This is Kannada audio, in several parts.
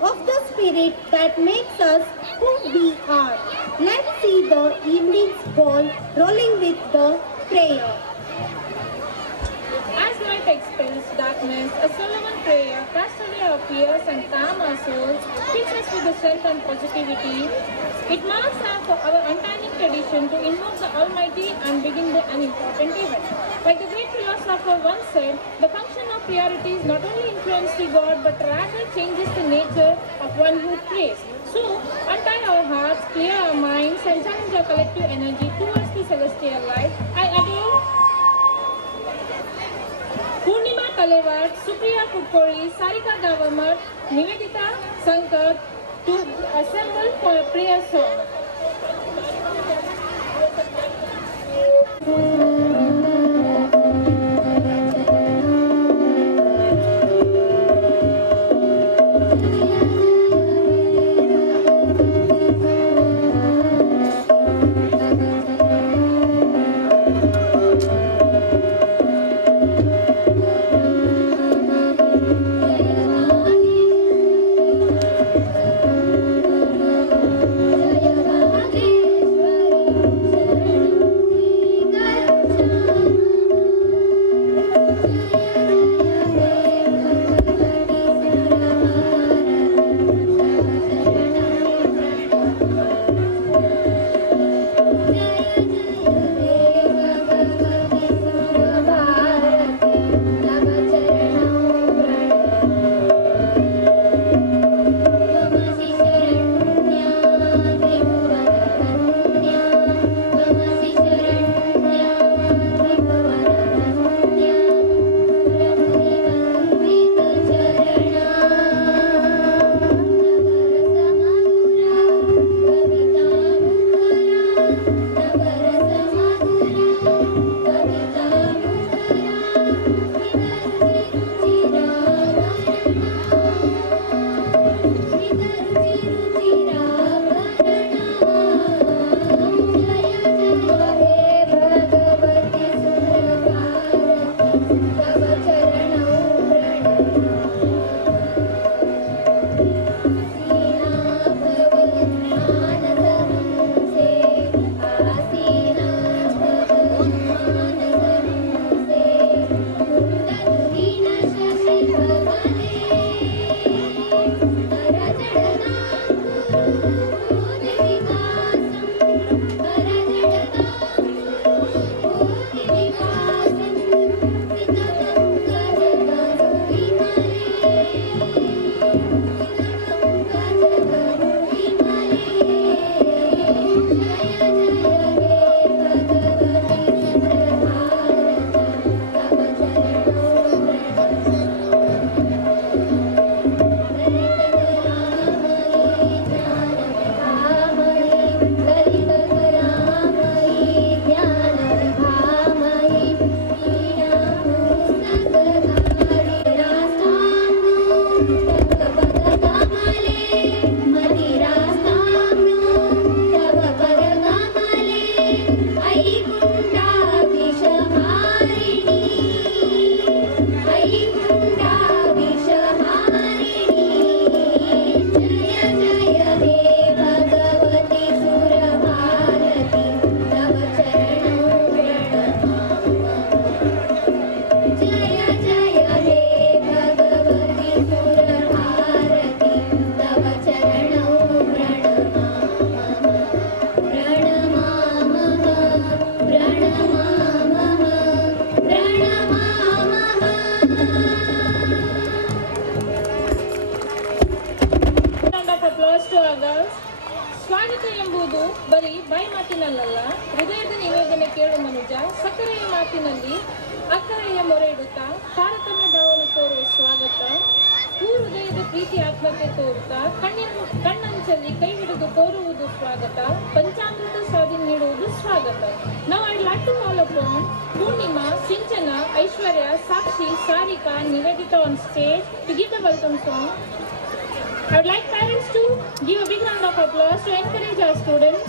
of the spirit that makes us who we are. Let's see the evening's ball rolling with the prayer. As light expels darkness, a solemn prayer casts away our fears and calm our souls, fills us with the strength and positivity. It marks our undying tradition to invoke the Almighty and begin an important event. Like the great philosopher once said, the function of priorities not only influences the God but rather changes the nature of one who prays. So, untie our hearts, clear our minds, and challenge our collective energy towards the celestial light. I adore Purnima Talewat, Supriya Pukori, Sarika Gavamat, Nivedita Sankar to assemble for a prayer song. ಸ್ವಾಗತ ಎಂಬುದು ಬರೀ ಬಾಯಿ ಮಾತಿನಲ್ಲ, ಹೃದಯದ ನಿವೇದನೆ ಕೇಳು ಮನುಜ. ಸಕ್ಕರೆಯ ಮಾತಿನಲ್ಲಿ ಅಕ್ಕರೆಯ ಮೊರೆ ಇಡುತ್ತಾ ತಾರತಮ್ಯ ಭಾವನೆ ತೋರುವ ಸ್ವಾಗತ. ಹೃದಯದ ಪ್ರೀತಿ ಆತ್ಮಕ್ಕೆ ತೋರುತ್ತಾ ಕಣ್ಣಂಚಲ್ಲಿ ಕೈ ಹಿಡಿದು ಕೋರುವುದು ಸ್ವಾಗತ. ಪಂಚಾಮೃತ ಸ್ವಾಧೀನ ನೀಡುವುದು ಸ್ವಾಗತ. Now I'd like to call upon Purnima, Sinchana, Aishwarya, Sakshi, Sarika, Nivedita on stage to give the welcome song. I would like parents to give a big round of applause to encourage our students.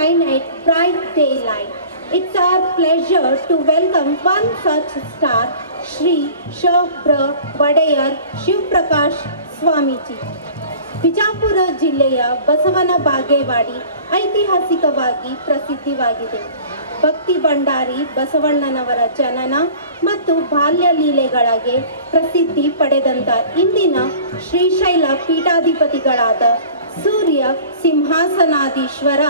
shine at bright daylight. It's our pleasure to welcome one such star, Shri Shabra Vadayar Shivprakash Swamiji. Bijapur ಜಿಲ್ಲೆಯ ಬಸವನ ಬಾಗೇವಾಡಿ ಐತಿಹಾಸಿಕವಾಗಿ ಪ್ರಸಿದ್ಧವಾಗಿದೆ. ಭಕ್ತಿ ಭಂಡಾರಿ ಬಸವಣ್ಣನವರ ಜನನ ಮತ್ತು ಬಾಲ್ಯ ಲೀಲೆಗಳಿಗೆ ಪ್ರಸಿದ್ಧಿ ಪಡೆದಂತ ಇಂದಿನ ಶ್ರೀಶೈಲ ಪೀಠಾಧಿಪತಿಗಳಾದ ಸೂರ್ಯ ಸಿಂಹಾಸನಾಧೀಶ್ವರ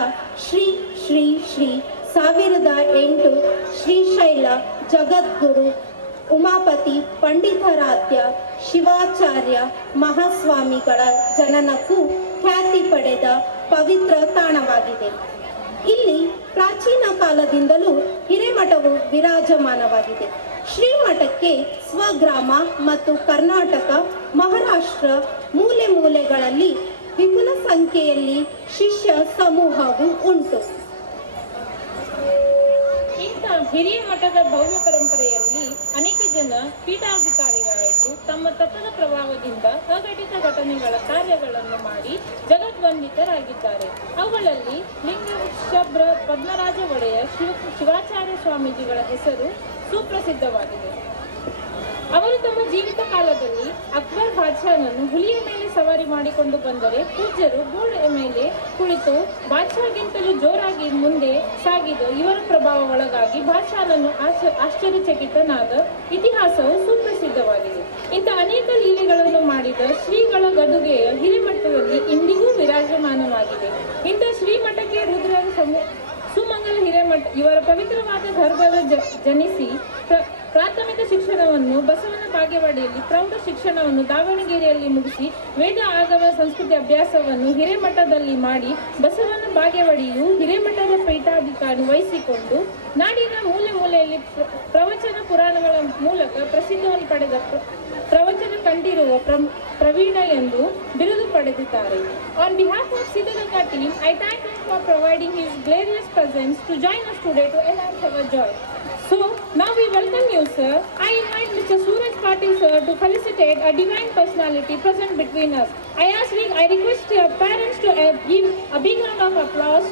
ಶ್ರೀ ಶ್ರೀ ಶ್ರೀ 1008 ಶ್ರೀಶೈಲ ಜಗದ್ಗುರು ಉಮಾಪತಿ ಪಂಡಿತಾರಾಧ್ಯ ಶಿವಾಚಾರ್ಯ ಮಹಾಸ್ವಾಮಿಗಳ ಜನನಕ್ಕೂ ಖ್ಯಾತಿ ಪಡೆದ ಪವಿತ್ರ ತಾಣವಾಗಿದೆ. ಇಲ್ಲಿ ಪ್ರಾಚೀನ ಕಾಲದಿಂದಲೂ ಹಿರೇಮಠವು ವಿರಾಜಮಾನವಾಗಿದೆ. ಶ್ರೀಮಠಕ್ಕೆ ಸ್ವಗ್ರಾಮ ಮತ್ತು ಕರ್ನಾಟಕ, ಮಹಾರಾಷ್ಟ್ರ ಮೂಲೆ ಮೂಲೆಗಳಲ್ಲಿ ವಿಪುಲ ಸಂಖ್ಯೆಯಲ್ಲಿ ಶಿಷ್ಯ ಸಮೂಹವು ಉಂಟು. ಇಂಥ ಹಿರಿಯ ಮಠದ ಭವ್ಯ ಪರಂಪರೆಯಲ್ಲಿ ಅನೇಕ ಜನ ಪೀಠಾಧಿಕಾರಿಗಳಾಯಿತು ತಮ್ಮ ತತ್ವದ ಪ್ರಭಾವದಿಂದ ಅಘಟಿತ ಘಟನೆಗಳ ಕಾರ್ಯಗಳನ್ನು ಮಾಡಿ ಜಗದ್ವಂದಿತರಾಗಿದ್ದಾರೆ. ಅವುಗಳಲ್ಲಿ ಲಿಂಗಶಬ್ರ ಪದ್ಮರಾಜ ಒಡೆಯರ್ ಶಿವಾಚಾರ್ಯ ಸ್ವಾಮೀಜಿಗಳ ಹೆಸರು ಸುಪ್ರಸಿದ್ಧವಾಗಿದೆ. ಅವರು ತಮ್ಮ ಜೀವಿತ ಕಾಲದಲ್ಲಿ ಅಕ್ಬರ್ ಬಾದ್ಶಾಹನನ್ನು ಹುಲಿಯ ಮೇಲೆ ಸವಾರಿ ಮಾಡಿಕೊಂಡು ಬಂದರೆ ಪೂಜ್ಯರು ಗೋಡೆಯ ಮೇಲೆ ಕುಳಿತು ಬಾದ್ಶಾಹಗಿಂತಲೂ ಜೋರಾಗಿ ಮುಂದೆ ಸಾಗಿದ ಇವರ ಪ್ರಭಾವ ಒಳಗಾಗಿ ಬಾದ್ಶಾಹನನ್ನು ಆಶ್ಚರ್ಯಚಕಿತನಾದ ಇತಿಹಾಸವು ಸುಪ್ರಸಿದ್ಧವಾಗಿದೆ. ಇಂಥ ಅನೇಕ ಲೀಲೆಗಳನ್ನು ಮಾಡಿದ ಶ್ರೀಗಳ ಗದುಗೆಯ ಹಿರೇಮಠದಲ್ಲಿ ಇಂದಿಗೂ ವಿರಾಜಮಾನವಾಗಿದೆ. ಇಂಥ ಶ್ರೀಮಠಕ್ಕೆ ರುದ್ರರ ಸುಮಂಗಲ ಹಿರೇಮಠ ಇವರ ಪವಿತ್ರವಾದ ಗರ್ಭದ ಜನಿಸಿ ಪ್ರಾಥಮಿಕ ಶಿಕ್ಷಣವನ್ನು ಬಸವನ ಬಾಗೇವಾಡಿಯಲ್ಲಿ, ಪ್ರೌಢ ಶಿಕ್ಷಣವನ್ನು ದಾವಣಗೆರೆಯಲ್ಲಿ ಮುಗಿಸಿ ವೇದ ಆಗಮ ಸಂಸ್ಕೃತಿ ಅಭ್ಯಾಸವನ್ನು ಹಿರೇಮಠದಲ್ಲಿ ಮಾಡಿ ಬಸವನ ಬಾಗೇವಾಡಿಯು ಹಿರೇಮಠದ ಪೀಠಾಧಿಕಾರಿ ವಹಿಸಿಕೊಂಡು ನಾಡಿನ ಮೂಲೆ ಮೂಲೆಯಲ್ಲಿ ಪ್ರವಚನ ಪುರಾಣಗಳ ಮೂಲಕ ಪ್ರಸಿದ್ಧವನ್ನು ಪಡೆದ ಪ್ರವಚನ ಕಂಡಿರುವ ಪ್ರವೀಣ ಎಂದು ಬಿರುದು ಪಡೆದಿದ್ದಾರೆ. On behalf of Siddhaganga team, I thank him for providing his glorious presence to join us today to enhance our joy. So, now we welcome you, sir. I invite Mr. Suraj Patil, sir, to felicitate a divine personality present between us. I request your parents to give a big round of applause.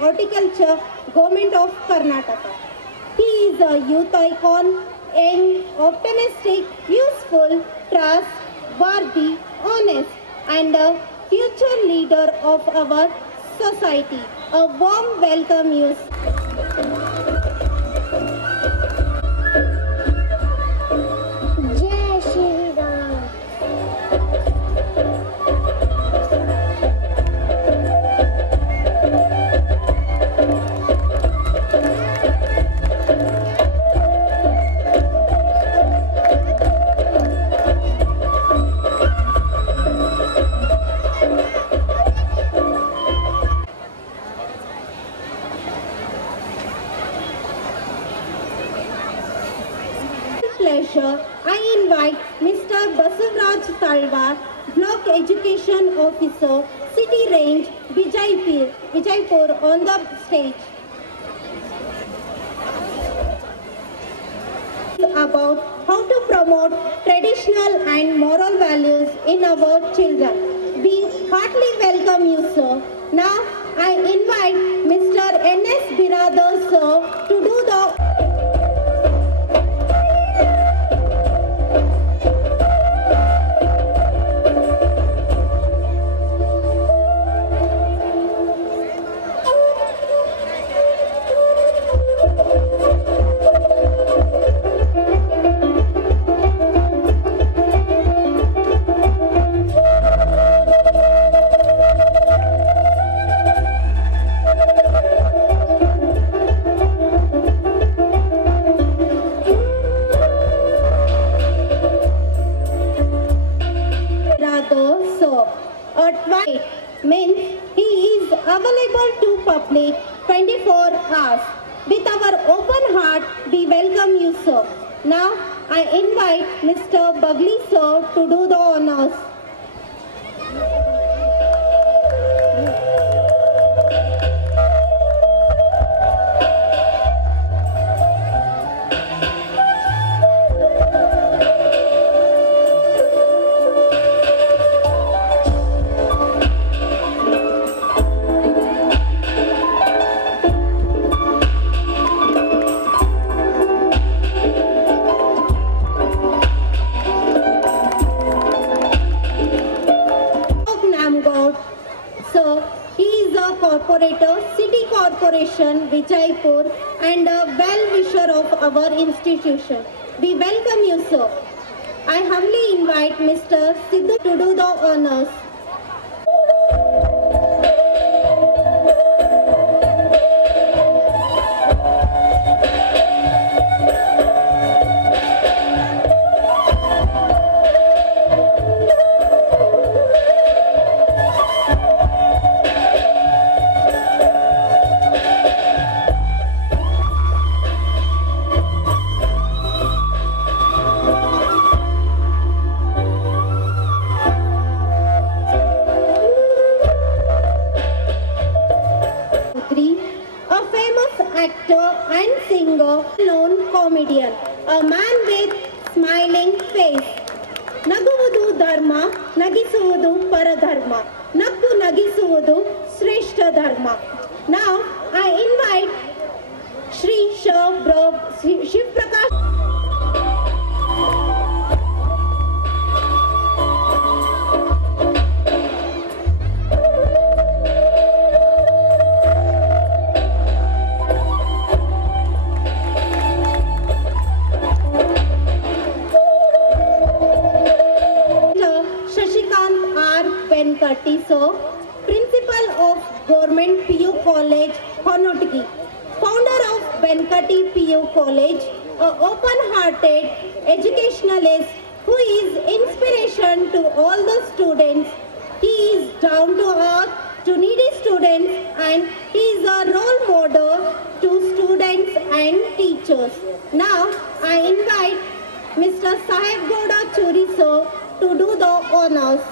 Horticulture, Government of Karnataka. He is a youth icon, young, optimistic, useful, trustworthy, honest, and a future leader of our society. A warm welcome, you. Jai Shri Ram. Pleasure, I invite Mr. Basavaraj Talwar, Block Education Officer, City Range, Vijaypur on the stage. About how to promote traditional and moral values in our children. We heartily welcome you, sir. Now, I invite Mr. N.S. Biradar, sir, to do the means he is available to public 24 hours. with our open heart, we welcome you, sir. Now, I invite Mr. Bagli, sir, to do the honors. of Namgod. So, he is a corporator, City Corporation, Vijaypur, and a well-wisher of our institution. We welcome you, sir. I humbly invite Mr. Sidhu to do the honors. Three, a famous actor and singer, known comedian, a man with smiling face. ನಗುವುದು ಧರ್ಮ, ನಗಿಸುವುದು ಪರಧರ್ಮ, ನಕ್ಕು ನಗಿಸುವುದು ಶ್ರೇಷ್ಠ ಧರ್ಮ. Now I invite Shri Shiv Prakash. Shashikant R. Venkati, sir, Principal of Government PU College, Honotgi, founder of Venkati PU College, a open-hearted educationalist who is inspiration to all the students. He is down to earth to needy students and he is a role model to students and teachers. Now I invite Mr. Sahib Gowda Churi, sir, to do the honors.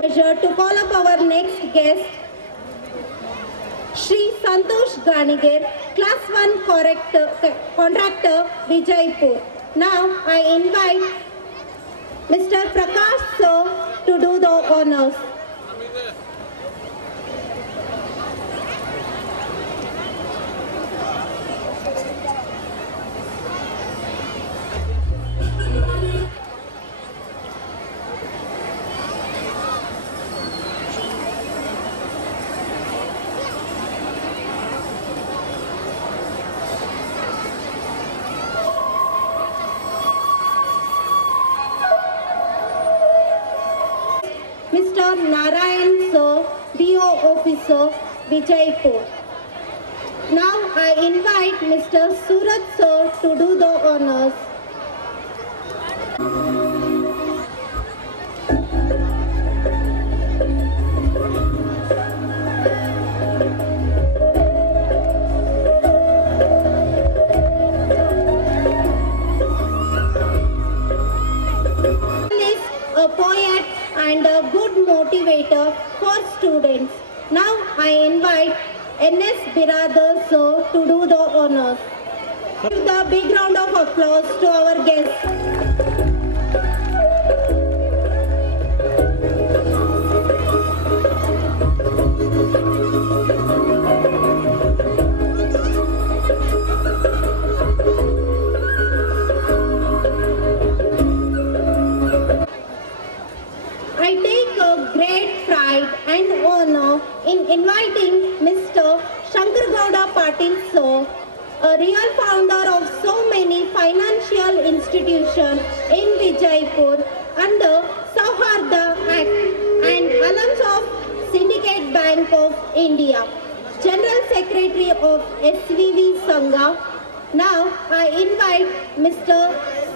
Pleasure to call up our next guest, Shri Santosh Ganigir, Class 1 Contractor, Vijaypur. Now I invite Mr. Prakash, sir, to do the honors. Mr. Narayan, sir, DO Officer, Vijaypur. Now I invite Mr. Surat, sir, to do the honors. A poet and a good motivator for students. Now I invite N.S. Biradar, sir, to do the honors. Give a big round of applause to our guests. I take a great pride and honor in inviting Mr. Shankar Gowda Patil, sir, a real founder of so many financial institution in Vijaypur under Sauharda Act and alums of Syndicate Bank of India. General Secretary of SVV Sangha. Now I invite Mr.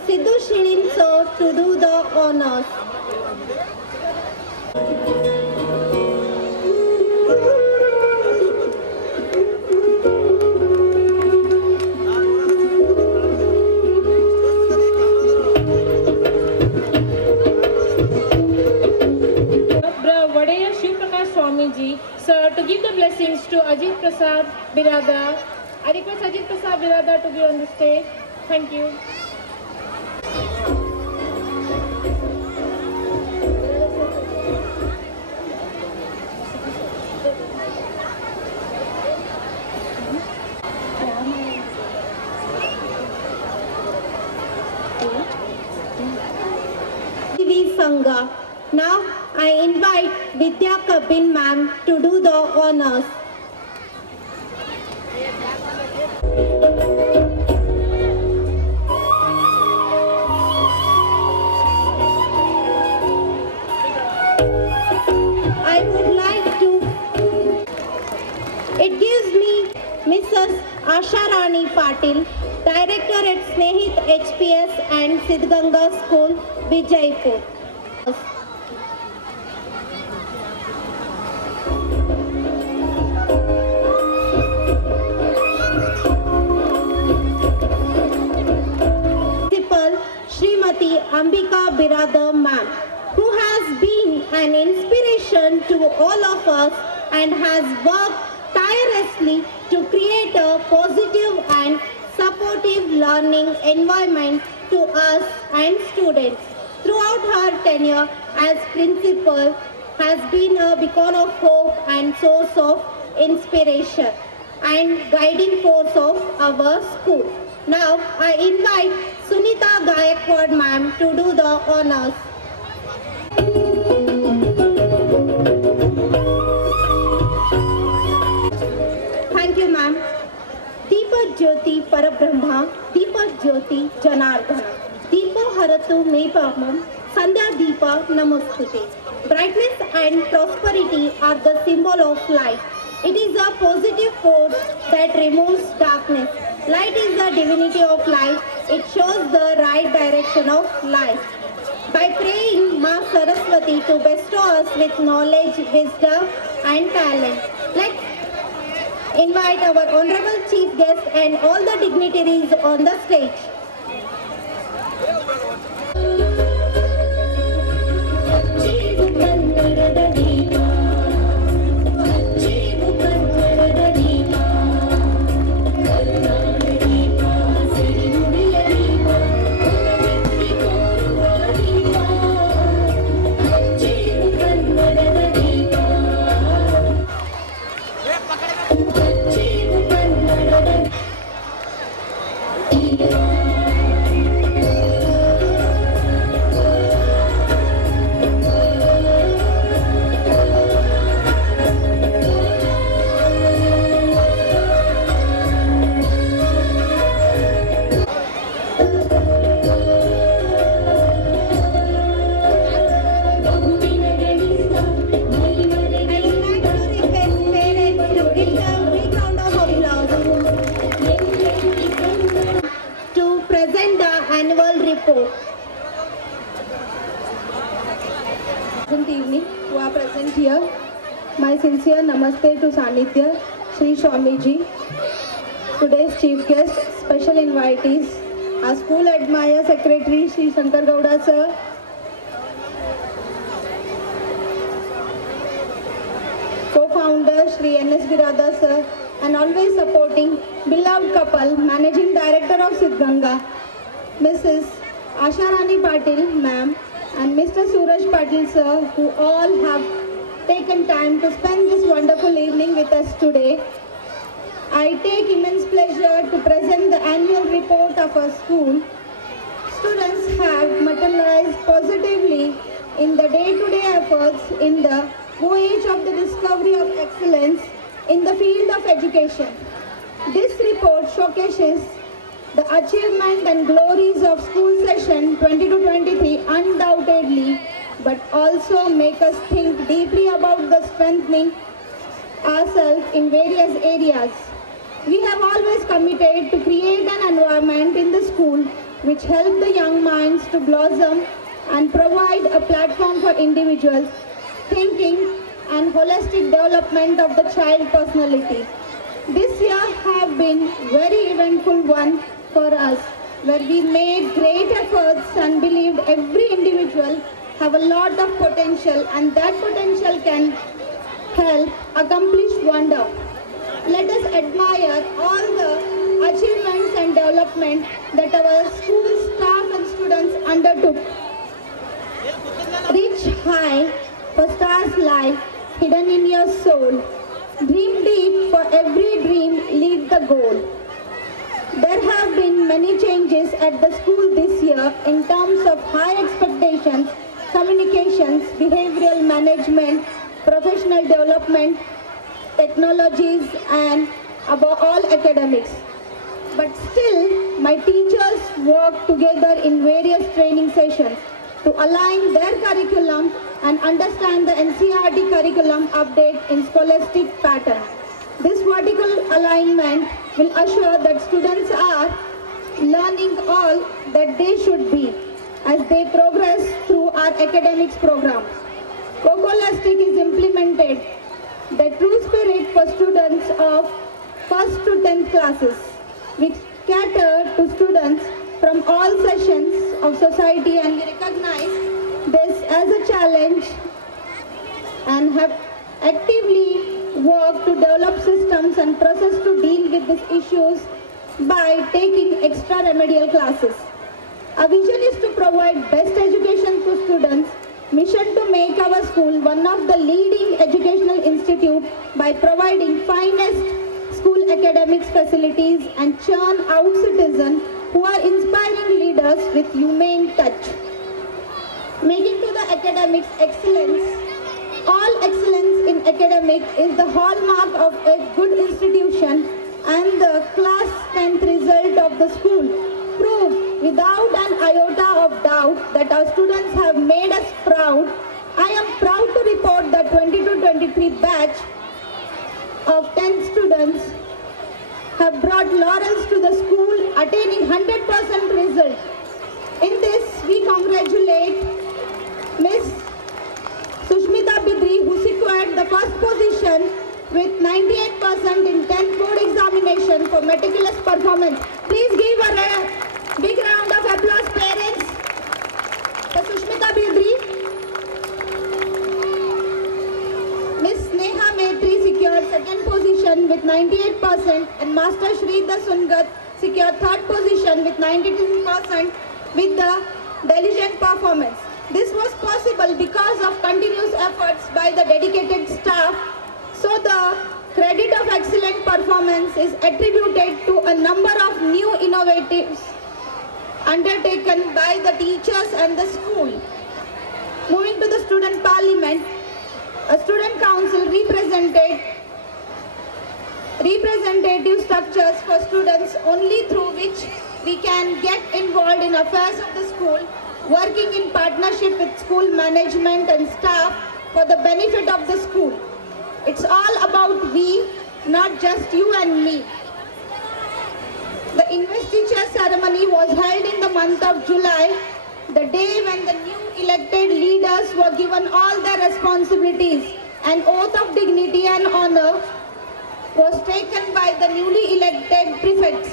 Sidhu Shirin sir to do the honors. Vadeya Shiv Prakash Swamiji, sir, to give the blessings to Ajit Prasad Biradar. I request Ajit Prasad Biradar to be on the stage. Thank you. SVV Sangha. Now I invite Vidya Kabin ma'am to do the honors. I would like to, it gives me Mrs. Asha Rani Patil, Director at Snehit HPS and Siddhganga School, Vijaypur. Srimati Ambika Biradar ma'am, who has been an inspiration to all of us and has worked tirelessly to create a positive and supportive learning environment to us and students. Throughout her tenure as principal, has been a beacon of hope and source of inspiration and guiding force of our school. Now I invite Sunita Gayakwad ma'am to do the honors. Thank you ma'am. Deepa Jyoti Parabrahma, Deepa Jyoti Janardhana, Deepa Haratu Mepamam, Sandhya Deepa Namostute. Brightness and prosperity are the symbol of light. It is a positive force that removes darkness. Light is the divinity of life. It shows the right direction of life. By praying Ma Saraswati to bestow us with knowledge, wisdom and talent. Let's invite our Honorable Chief Guest and all the dignitaries on the stage. Present evening who are present here. My sincere namaste to Sanidhya, Sri Swamiji, today's chief guest, special invitees, our school admire secretary Sri Shankar Gowda sir, co-founder Sri N.S. Biradar sir, and always supporting beloved couple, managing director of Siddhganga, Mrs. Asha Rani Patil ma'am, and Mr. Suraj Patil sir, who all have taken time to spend this wonderful evening with us today. I take immense pleasure to present the annual report of our school. Students have materialized positively in the day-to-day efforts in the voyage of the discovery of excellence in the field of education. This report showcases The achievement and glories of school session 22-23 undoubtedly, but also make us think deeply about the strengthening ourselves in various areas. We have always committed to create an environment in the school which help the young minds to blossom and provide a platform for individuals thinking and holistic development of the child personality. This year have been very eventful one for us, where we made great efforts and believed every individual have a lot of potential and that potential can help accomplish wonder. Let us admire all the achievements and development that our school staff and students undertook. Reach high for stars life hidden in your soul. Dream deep for every dream, lead the goal. There have been many changes at the school this year in terms of high expectations, communications, behavioral management, professional development, technologies, and above all academics. But still, my teachers work together in various training sessions to align their curriculum and understand the NCERT curriculum update in scholastic pattern. This vertical alignment will assure that students are learning all that they should be as they progress through our academics programs. Cocolastic is implemented, the true spirit for students of 1st to 10th classes, which cater to students from all sessions of society, and we recognize this as a challenge and have actively worked to develop systems and process to deal with these issues by taking extra remedial classes. Our vision is to provide best education to students, mission to make our school one of the leading educational institutes by providing finest school academics facilities and churn out citizens who are inspiring leaders with humane touch. Making to the academics excellence. All excellence in academic is the hallmark of a good institution, and the class 10th result of the school prove without an iota of doubt that our students have made us proud. I am proud to report that 22-23 batch of 10 students have brought laurels to the school, attaining 100% result. In this, we congratulate Miss Sushmita Bidri, who secured the first position with 98% in 10th board examination for meticulous performance. Please give her a big round of applause, parents, for Sushmita Bidri. Miss Sneha Maitri secured second position with 98% and Master Shrita Sungat secured third position with 92% with the diligent performance. This was possible because of continuous efforts by the dedicated staff. So the credit of excellent performance is attributed to a number of new innovatives undertaken by the teachers and the school. Moving to the student parliament, a student council representative structures for students only through which we can get involved in affairs of the school, working in partnership with school management and staff for the benefit of the school. It's all about we, not just you and me. The investiture ceremony was held in the month of July, the day when the new elected leaders were given all their responsibilities. An oath of dignity and honor was taken by the newly elected prefects.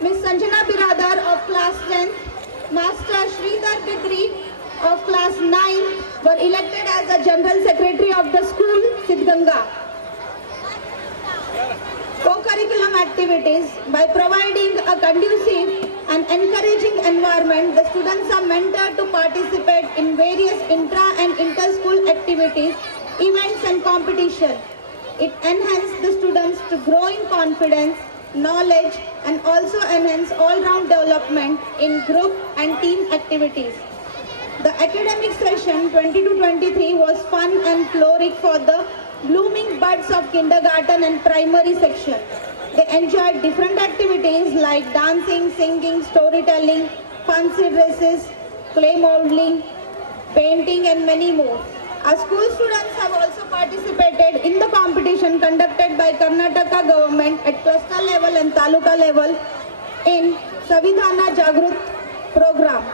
Ms. Sanjana Biradar of class 10th, Master Sridhar Bidri of class 9 were elected as the General Secretary of the school, Siddhganga. Co-curriculum activities. By providing a conducive and encouraging environment, the students are mentored to participate in various intra and inter-school activities, events and competition. It enhances the students to grow in confidence, knowledge and also enhance all-round development in group and team activities. The academic session 22-23 was fun and flourish for the blooming buds of kindergarten and primary section. They enjoyed different activities like dancing, singing, storytelling, fancy dresses, clay molding, painting and many more. Our school students have also participated in the competition conducted by Karnataka government at cluster level and taluka level in Savidhana Jagrut program.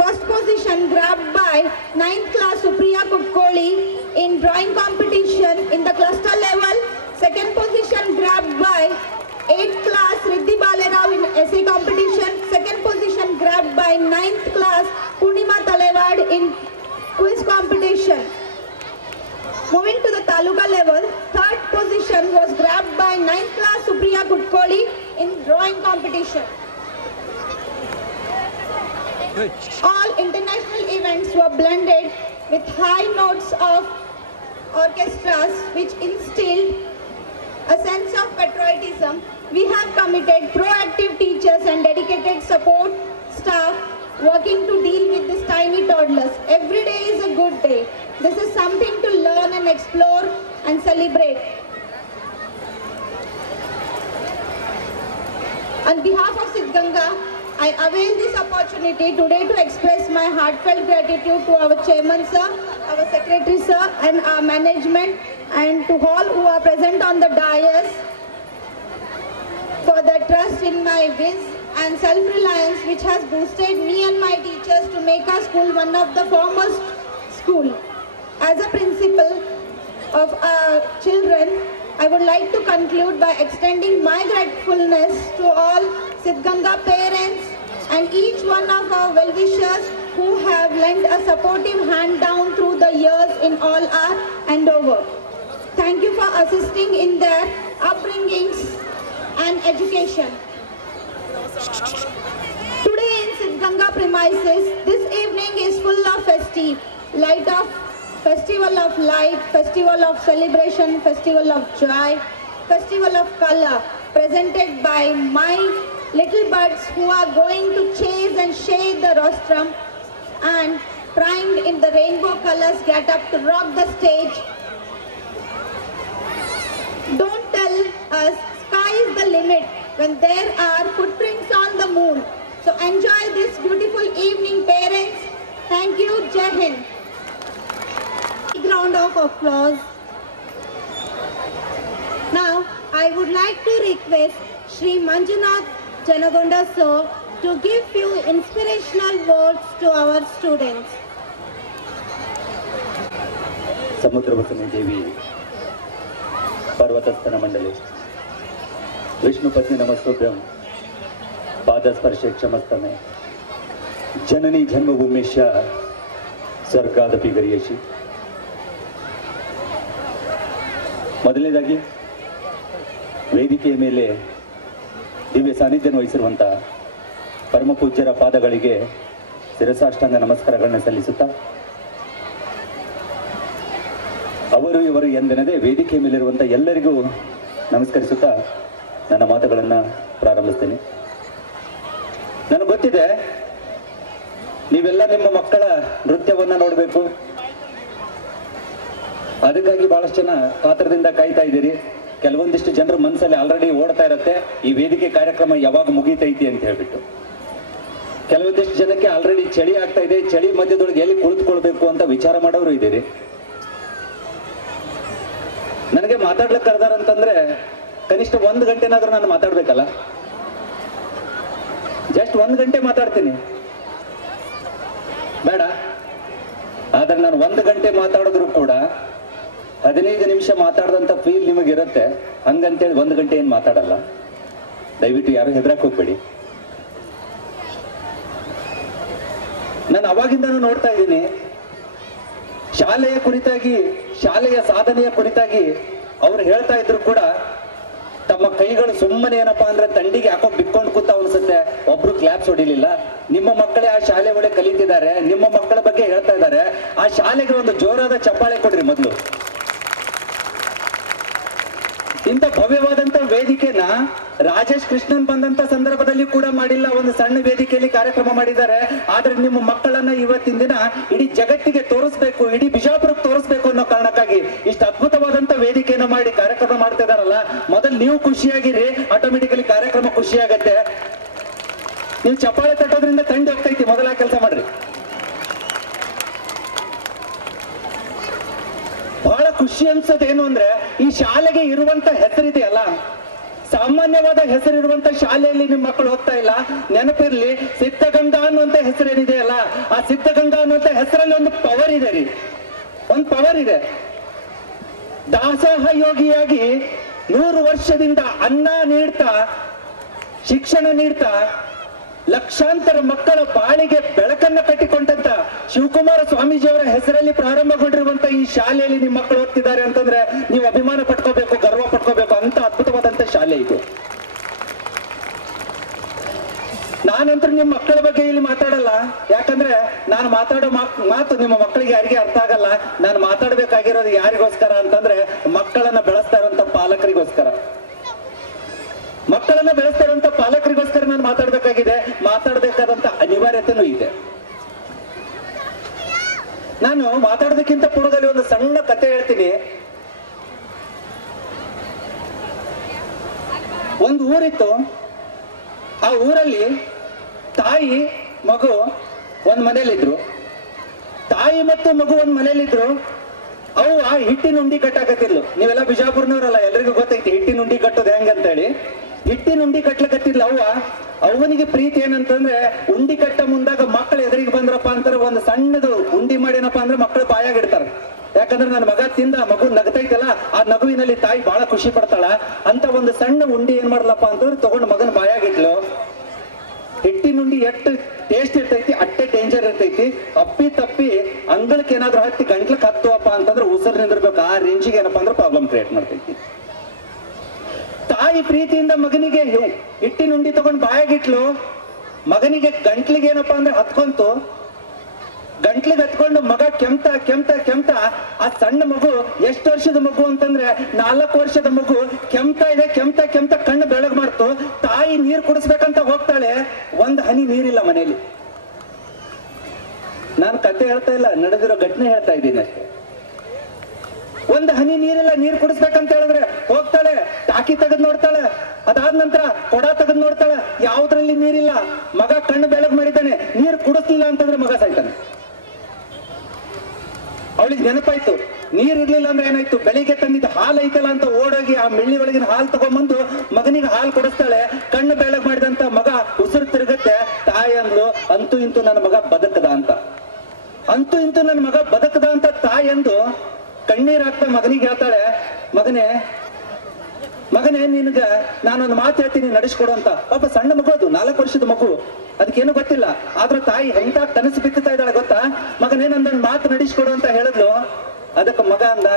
First position grabbed by 9th class Supriya Kutkoli in drawing competition in the cluster level. Second position grabbed by 8th class Riddhi Balerao in essay competition. Second position grabbed by 9th class Purnima Talewad in quiz competition. Moving to the taluka level, third position was grabbed by 9th class Supriya Kutkoli in drawing competition. All international events were blended with high notes of orchestras which instilled a sense of patriotism. We have committed proactive teachers and dedicated support staff working to deal with these tiny toddlers. Every day is a good day. This is something to learn and explore and celebrate. On behalf of Siddhganga, I avail this opportunity today to express my heartfelt gratitude to our chairman sir, our secretary sir and our management and to all who are present on the dais for the trust in my whiz and self-reliance which has boosted me and my teachers to make our school one of the foremost school. As a principal of our children, I would like to conclude by extending my gratefulness to all Siddhganga parents and each one of our well-wishers who have lent a supportive hand down through the years in all our endeavor. Thank you for assisting in their upbringings and education. Today in Siddhganga premises, this evening is full of festival of light, festival of celebration, festival of joy, festival of color, presented by my little buds who are going to chase and shade the rostrum and primed in the rainbow colors get up to rock the stage. Don't tell us sky is the limit when there are footprints on the moon. So enjoy this beautiful evening, parents. Thank you. Jai Hind. Big round of applause. Now, I would like to request Shri Manjunath Janagonda sir to give few inspirational words to our students. ಸಮುದ್ರವಸನೆ ದೇವಿ ಪರ್ವತಸ್ಥನ ಮಂಡಲಿ ವಿಷ್ಣುಪತ್ನಿ ನಮಸ್ತುಭ್ಯಂ ಪಾದಸ್ಪರ್ಶೆ ಕ್ಷಮಸ್ತಮೆ ಜನನಿ ಜನ್ಮಭೂಮಿಶ್ಯ ಸ್ವರ್ಗಾದಪಿ ಗರಿಯಶಿ. ಮೊದಲನೇದಾಗಿ ವೇದಿಕೆಯ ಮೇಲೆ ದಿವ್ಯ ಸಾನ್ನಿಧ್ಯವನ್ನು ವಹಿಸಿರುವಂಥ ಪರಮ ಪೂಜ್ಯರ ಪಾದಗಳಿಗೆ ಶಿರಸಾಷ್ಟಾಂಗ ನಮಸ್ಕಾರಗಳನ್ನು ಸಲ್ಲಿಸುತ್ತಾ, ಅವರು ಇವರು ಎಂದೆನದೇ ವೇದಿಕೆ ಮೇಲಿರುವಂಥ ಎಲ್ಲರಿಗೂ ನಮಸ್ಕರಿಸುತ್ತಾ ನನ್ನ ಮಾತುಗಳನ್ನು ಪ್ರಾರಂಭಿಸ್ತೇನೆ. ನನಗೆ ಗೊತ್ತಿದೆ ನೀವೆಲ್ಲ ನಿಮ್ಮ ಮಕ್ಕಳ ನೃತ್ಯವನ್ನು ನೋಡಬೇಕು, ಅದಕ್ಕಾಗಿ ಬಹಳಷ್ಟು ಜನ ಕಾತರದಿಂದ ಕಾಯ್ತಾ ಇದ್ದೀರಿ. ಕೆಲವೊಂದಿಷ್ಟು ಜನರ ಮನಸ್ಸಲ್ಲಿ ಆಲ್ರೆಡಿ ಓಡ್ತಾ ಇರುತ್ತೆ ಈ ವೇದಿಕೆ ಕಾರ್ಯಕ್ರಮ ಯಾವಾಗ ಮುಗೀತೈತಿ ಅಂತ ಹೇಳ್ಬಿಟ್ಟು. ಕೆಲವೊಂದಿಷ್ಟು ಜನಕ್ಕೆ ಆಲ್ರೆಡಿ ಚಳಿ ಆಗ್ತಾ ಇದೆ, ಚಳಿ ಮಧ್ಯದೊಳಗೆ ಎಲ್ಲಿ ಕುಳಿತುಕೊಳ್ಬೇಕು ಅಂತ ವಿಚಾರ ಮಾಡೋರು ಇದ್ದೀರಿ. ನನಗೆ ಮಾತಾಡ್ಲಿಕ್ಕೆ ಕರೆದಾರಂತಂದ್ರೆ ಕನಿಷ್ಠ 1 ಗಂಟೆನಾದ್ರೂ ನಾನು ಮಾತಾಡ್ಬೇಕಲ್ಲ. ಜಸ್ಟ್ 1 ಗಂಟೆ ಮಾತಾಡ್ತೀನಿ ಬೇಡ, ಆದ್ರೆ ನಾನು 1 ಗಂಟೆ ಮಾತಾಡಿದ್ರು ಕೂಡ 15 ನಿಮಿಷ ಮಾತಾಡ್ದಂತ ಫೀಲ್ ನಿಮಗಿರುತ್ತೆ. ಹಂಗಂತೇಳಿ 1 ಗಂಟೆ ಏನು ಮಾತಾಡಲ್ಲ. ದಯವಿಟ್ಟು ಯಾರು ಹೆದರಕ್ಕೆ ಹೋಗ್ಬೇಡಿ. ನಾನು ಅವಾಗಿಂದನೂ ನೋಡ್ತಾ ಇದ್ದೀನಿ, ಶಾಲೆಯ ಕುರಿತಾಗಿ, ಶಾಲೆಯ ಸಾಧನೆಯ ಕುರಿತಾಗಿ ಅವ್ರು ಹೇಳ್ತಾ ಇದ್ರು ಕೂಡ ತಮ್ಮ ಕೈಗಳು ಸುಮ್ಮನೆ ಏನಪ್ಪಾ ಅಂದ್ರೆ ತಂಡಿಗೆ ಯಾಕೋ ಬಿಕ್ಕೊಂಡು ಕೂತ ಅನ್ಸುತ್ತೆ. ಒಬ್ರು ಕ್ಲಾಪ್ಸ್ ಹೊಡಿಲಿಲ್ಲ. ನಿಮ್ಮ ಮಕ್ಕಳೇ ಆ ಶಾಲೆ ಒಳಗೆ ಕಲಿತಿದ್ದಾರೆ, ನಿಮ್ಮ ಮಕ್ಕಳ ಬಗ್ಗೆ ಹೇಳ್ತಾ ಇದ್ದಾರೆ. ಆ ಶಾಲೆಗೆ ಒಂದು ಜೋರಾದ ಚಪ್ಪಾಳೆ ಕೊಡ್ರಿ ಮೊದಲು. ಇಂಥ ಭವ್ಯವಾದಂತ ವೇದಿಕೆನ ರಾಜೇಶ್ ಕೃಷ್ಣನ್ ಬಂದಂತ ಸಂದರ್ಭದಲ್ಲಿ ಕೂಡ ಮಾಡಿಲ್ಲ. ಒಂದು ಸಣ್ಣ ವೇದಿಕೆಯಲ್ಲಿ ಕಾರ್ಯಕ್ರಮ ಮಾಡಿದ್ದಾರೆ. ಆದ್ರೆ ನಿಮ್ಮ ಮಕ್ಕಳನ್ನ ಇವತ್ತಿನ ದಿನ ಇಡೀ ಜಗತ್ತಿಗೆ ತೋರಿಸ್ಬೇಕು, ಇಡೀ ಬಿಜಾಪುರಕ್ಕೆ ತೋರಿಸ್ಬೇಕು ಅನ್ನೋ ಕಾರಣಕ್ಕಾಗಿ ಇಷ್ಟು ಅದ್ಭುತವಾದಂತ ವೇದಿಕೆಯನ್ನ ಮಾಡಿ ಕಾರ್ಯಕ್ರಮ ಮಾಡ್ತಾ ಇದಾರಲ್ಲ, ಮೊದಲು ನೀವು ಖುಷಿಯಾಗಿರಿ, ಆಟೋಮೆಟಿಕಲಿ ಕಾರ್ಯಕ್ರಮ ಖುಷಿಯಾಗತ್ತೆ. ನೀವು ಚಪ್ಪಾಳೆ ತಟ್ಟೋದ್ರಿಂದ ತಂಡಿ ಹೋಗ್ತೈತಿ, ಮೊದಲ ಕೆಲಸ ಮಾಡ್ರಿ. ಬಹಳ ಖುಷಿ ಅನ್ಸೋದು ಏನು ಅಂದ್ರೆ, ಈ ಶಾಲೆಗೆ ಇರುವಂತ ಹೆಸರಿದೆಯಲ್ಲ, ಸಾಮಾನ್ಯವಾದ ಹೆಸರಿರುವಂತ ಶಾಲೆಯಲ್ಲಿ ನಿಮ್ಮ ಮಕ್ಕಳು ಹೋಗ್ತಾ ಇಲ್ಲ. ನೆನಪಿರ್ಲಿ, ಸಿದ್ಧಗಂಗಾ ಅನ್ನುವಂತ ಹೆಸರೇನಿದೆಯಲ್ಲ, ಆ ಸಿದ್ಧಗಂಗಾ ಅನ್ನುವಂತ ಹೆಸರಲ್ಲಿ ಒಂದು ಪವರ್ ಇದೆ ರೀ, ಒಂದು ಪವರ್ ಇದೆ. ದಾಸೋಹ ಯೋಗಿಯಾಗಿ 100 ವರ್ಷದಿಂದ ಅನ್ನ ನೀಡ್ತಾ, ಶಿಕ್ಷಣ ನೀಡ್ತಾ, ಲಕ್ಷಾಂತರ ಮಕ್ಕಳ ಬಾಳಿಗೆ ಬೆಳಕನ್ನ ಕಟ್ಟಿಕೊಂಡಂತ ಶಿವಕುಮಾರ ಸ್ವಾಮೀಜಿಯವರ ಹೆಸರಲ್ಲಿ ಪ್ರಾರಂಭಗೊಂಡಿರುವಂತ ಈ ಶಾಲೆಯಲ್ಲಿ ನಿಮ್ಮ ಮಕ್ಕಳು ಓದ್ತಿದ್ದಾರೆ ಅಂತಂದ್ರೆ ನೀವು ಅಭಿಮಾನ ಪಟ್ಕೋಬೇಕು, ಗರ್ವ ಪಟ್ಕೋಬೇಕು. ಅಂತ ಅದ್ಭುತವಾದಂತ ಶಾಲೆ ಇದು. ನಾನಂತೂ ನಿಮ್ಮ ಮಕ್ಕಳ ಬಗ್ಗೆ ಇಲ್ಲಿ ಮಾತಾಡಲ್ಲ, ಯಾಕಂದ್ರೆ ನಾನು ಮಾತಾಡೋ ಮಾತು ನಿಮ್ಮ ಮಕ್ಕಳಿಗೆ ಯಾರಿಗೆ ಅರ್ಥ ಆಗಲ್ಲ. ನಾನು ಮಾತಾಡ್ಬೇಕಾಗಿರೋದು ಯಾರಿಗೋಸ್ಕರ ಅಂತಂದ್ರೆ, ಮಕ್ಕಳನ್ನ ಬೆಳೆಸ್ತಾ ಇರುವಂತ ಪಾಲಕರಿಗೋಸ್ಕರ. ಮಕ್ಕಳನ್ನ ಬೆಳೆಸ್ತಾ ಇರುವಂತ ಪಾಲಕರಿಗೋಸ್ಕರ ನಾನು ಮಾತಾಡ್ಬೇಕಾಗಿದೆ, ಮಾತಾಡ್ಬೇಕಾದಂತ ಅನಿವಾರ್ಯತೆನೂ ಇದೆ. ನಾನು ಮಾತಾಡೋದಕ್ಕಿಂತ ಪೂರ್ವದಲ್ಲಿ ಒಂದು ಸಣ್ಣ ಕತೆ ಹೇಳ್ತೀನಿ. ಒಂದು ಊರಿತ್ತು. ಆ ಊರಲ್ಲಿ ತಾಯಿ ಮಗು ಒಂದ್ ಮನೇಲಿದ್ರು. ತಾಯಿ ಮತ್ತು ಮಗು ಒಂದ್ ಮನೇಲಿದ್ರು. ಅವು ಹಿಟ್ಟಿನ ಉಂಡಿ ಕಟ್ಟಾಕತ್ತಿದ್ಲು. ನೀವೆಲ್ಲ ಬಿಜಾಪುರ್ನವ್ರಲ್ಲ, ಎಲ್ರಿಗೂ ಗೊತ್ತೈತಿ ಹಿಟ್ಟಿನ ಉಂಡಿ ಕಟ್ಟೋದು ಹೆಂಗಂತ ಹೇಳಿ. ಹಿಟ್ಟಿನ ಉಂಡಿ ಕಟ್ಲಕತ್ತಿದ್ಲ ಅವನಿಗೆ ಪ್ರೀತಿ ಏನಂತಂದ್ರೆ, ಉಂಡಿ ಕಟ್ಟ ಮುಂದಾಗ ಮಕ್ಕಳು ಎದುರಿಗೆ ಬಂದ್ರಪ್ಪ ಅಂತಾರೆ, ಒಂದು ಸಣ್ಣದು ಉಂಡಿ ಮಾಡೇನಪ್ಪ ಅಂದ್ರೆ ಮಕ್ಕಳು ಬಾಯಾಗಿಡ್ತಾರೆ. ಯಾಕಂದ್ರೆ ನನ್ನ ಮಗ ತಿಂದ, ಮಗು ನಗತೈತಲ್ಲ, ಆ ನಗುವಿನಲ್ಲಿ ತಾಯಿ ಬಹಳ ಖುಷಿ ಪಡ್ತಾಳ. ಅಂತ ಒಂದು ಸಣ್ಣ ಉಂಡಿ ಏನ್ ಮಾಡ್ಲಪ್ಪ ಅಂತಂದ್ರೆ ತಗೊಂಡು ಮಗನ ಬಾಯಾಗಿಟ್ಲು. ಹಿಟ್ಟಿನ ಉಂಡಿ ಎಷ್ಟು ಟೇಸ್ಟ್ ಇರ್ತೈತಿ ಅಷ್ಟೇ ಡೇಂಜರ್ ಇರ್ತೈತಿ. ಅಪ್ಪಿ ತಪ್ಪಿ ಅಂಗಳಕ್ಕೆ ಏನಾದ್ರೂ ಹತ್ತಿ ಗಂಟ್ಲಕ್ಕೆ ಹತ್ತುವಪ್ಪ ಅಂತಂದ್ರೆ ಉಸಿರು ನಿಂದಿರ್ಬೇಕು. ಆ ರೇಂಜಿಗೆ ಏನಪ್ಪಾ ಅಂದ್ರೆ ಪ್ರಾಬ್ಲಮ್ ಕ್ರಿಯೇಟ್ ಮಾಡ್ತೈತಿ. ತಾಯಿ ಪ್ರೀತಿಯಿಂದ ಮಗನಿಗೆ ಹಿಟ್ಟಿನ ಉಂಡಿ ತಗೊಂಡು ಬಾಯಾಗಿಟ್ಲು. ಮಗನಿಗೆ ಗಂಟ್ಲಿಗೆ ಏನಪ್ಪಾ ಅಂದ್ರೆ ಹತ್ಕೊಂತು. ಗಂಟ್ಲಿಗೆ ಹತ್ಕೊಂಡು ಮಗ ಕೆಮ್ತ ಕೆಮ್ತ ಕೆಮ್ತ, ಆ ಸಣ್ಣ ಮಗು ಎಷ್ಟು ವರ್ಷದ ಮಗು ಅಂತಂದ್ರೆ 4 ವರ್ಷದ ಮಗು ಕೆಮ್ತಾ ಇದೆ. ಕೆಮ್ತ ಕೆಮ್ತ ಕಣ್ಣು ಬೆಳಗ್ ಮಾಡ್ತು. ತಾಯಿ ನೀರು ಕುಡಿಸ್ಬೇಕಂತ ಹೋಗ್ತಾಳೆ, ಒಂದ್ ಹನಿ ನೀರಿಲ್ಲ ಮನೆಯಲ್ಲಿ. ನಾನು ಕತೆ ಹೇಳ್ತಾ ಇಲ್ಲ, ನಡೆದಿರೋ ಘಟನೆ ಹೇಳ್ತಾ ಇದ್ದೀನಿ ಅಷ್ಟೇ. ಒಂದ್ ಹನಿ ನೀರಿಲ್ಲ, ನೀರು ಕುಡಿಸ್ಬೇಕಂತ ಹೇಳಿದ್ರೆ ಹೋಗ್ತಾಳೆ, ಟಾಕಿ ತೆಗೆದ್ ನೋಡ್ತಾಳೆ. ಅದಾದ ನಂತರ ಕೊಡ ತೆಗೆದ್ ನೋಡ್ತಾಳೆ, ಯಾವ್ದ್ರಲ್ಲಿ ನೀರಿಲ್ಲ. ಮಗ ಕಣ್ಣು ಬೆಳಗ್ ಮಾಡಿದ್ದಾನೆ, ನೀರು ಕುಡಿಸ್ಲಿಲ್ಲ ಅಂತಂದ್ರೆ ಮಗ ಸಾಯ್ತಾನೆ. ಅವಳಿಗೆ ನೆನಪಾಯ್ತು, ನೀರ್ ಇರ್ಲಿಲ್ಲ ಅಂದ್ರೆ ಏನಾಯ್ತು, ಬೆಳಿಗ್ಗೆ ತಂದಿದ್ದ ಹಾಲು ಐತಲ್ಲ ಅಂತ ಓಡೋಗಿ ಆ ಮೆಳ್ಳಿ ಒಳಗಿನ ಹಾಲು ತಗೊಂಡ್ಬಂದು ಮಗನಿಗೆ ಹಾಲು ಕೊಡಿಸ್ತಾಳೆ. ಕಣ್ಣು ಬೆಳಗ್ ಮಾಡಿದಂತ ಮಗ ಉಸಿರು ತಿರುಗತ್ತೆ. ತಾಯಿ ಅಂದ್ಲು, ಅಂತೂ ಇಂತೂ ನನ್ನ ಮಗ ಬದುಕದ ಅಂತ. ಅಂತೂ ಇಂತೂ ನನ್ನ ಮಗ ಬದುಕದ ಅಂತ ತಾಯಿ ಅಂದು ಕಣ್ಣೀರ್ ಹಾಕ್ತಾ ಮಗನಿಗೆ ಹೇಳ್ತಾಳೆ, ಮಗನೇ ಮಗನೇ ನಿನ್ಗ ನಾನೊಂದು ಮಾತು ಹೇಳ್ತೀನಿ, ನಡೆಸ್ಕೊಡು ಅಂತ. ಪಾಪ ಸಣ್ಣ ಮಗು, ಅದು 4 ವರ್ಷದ ಮಗು, ಅದಕ್ಕೇನು ಗೊತ್ತಿಲ್ಲ. ಆದ್ರೂ ತಾಯಿ ಎಂತ ಕನಸು ಬಿತ್ತುತ್ತಾ ಇದ್ದಾಳೆ ಗೊತ್ತಾ. ಮಗನೇ ನಂದೊಂದು ಮಾತು ನಡೆಸ್ಕೊಡು ಅಂತ ಹೇಳಿದ್ಲು. ಅದಕ್ಕೆ ಮಗ ಅಂದ,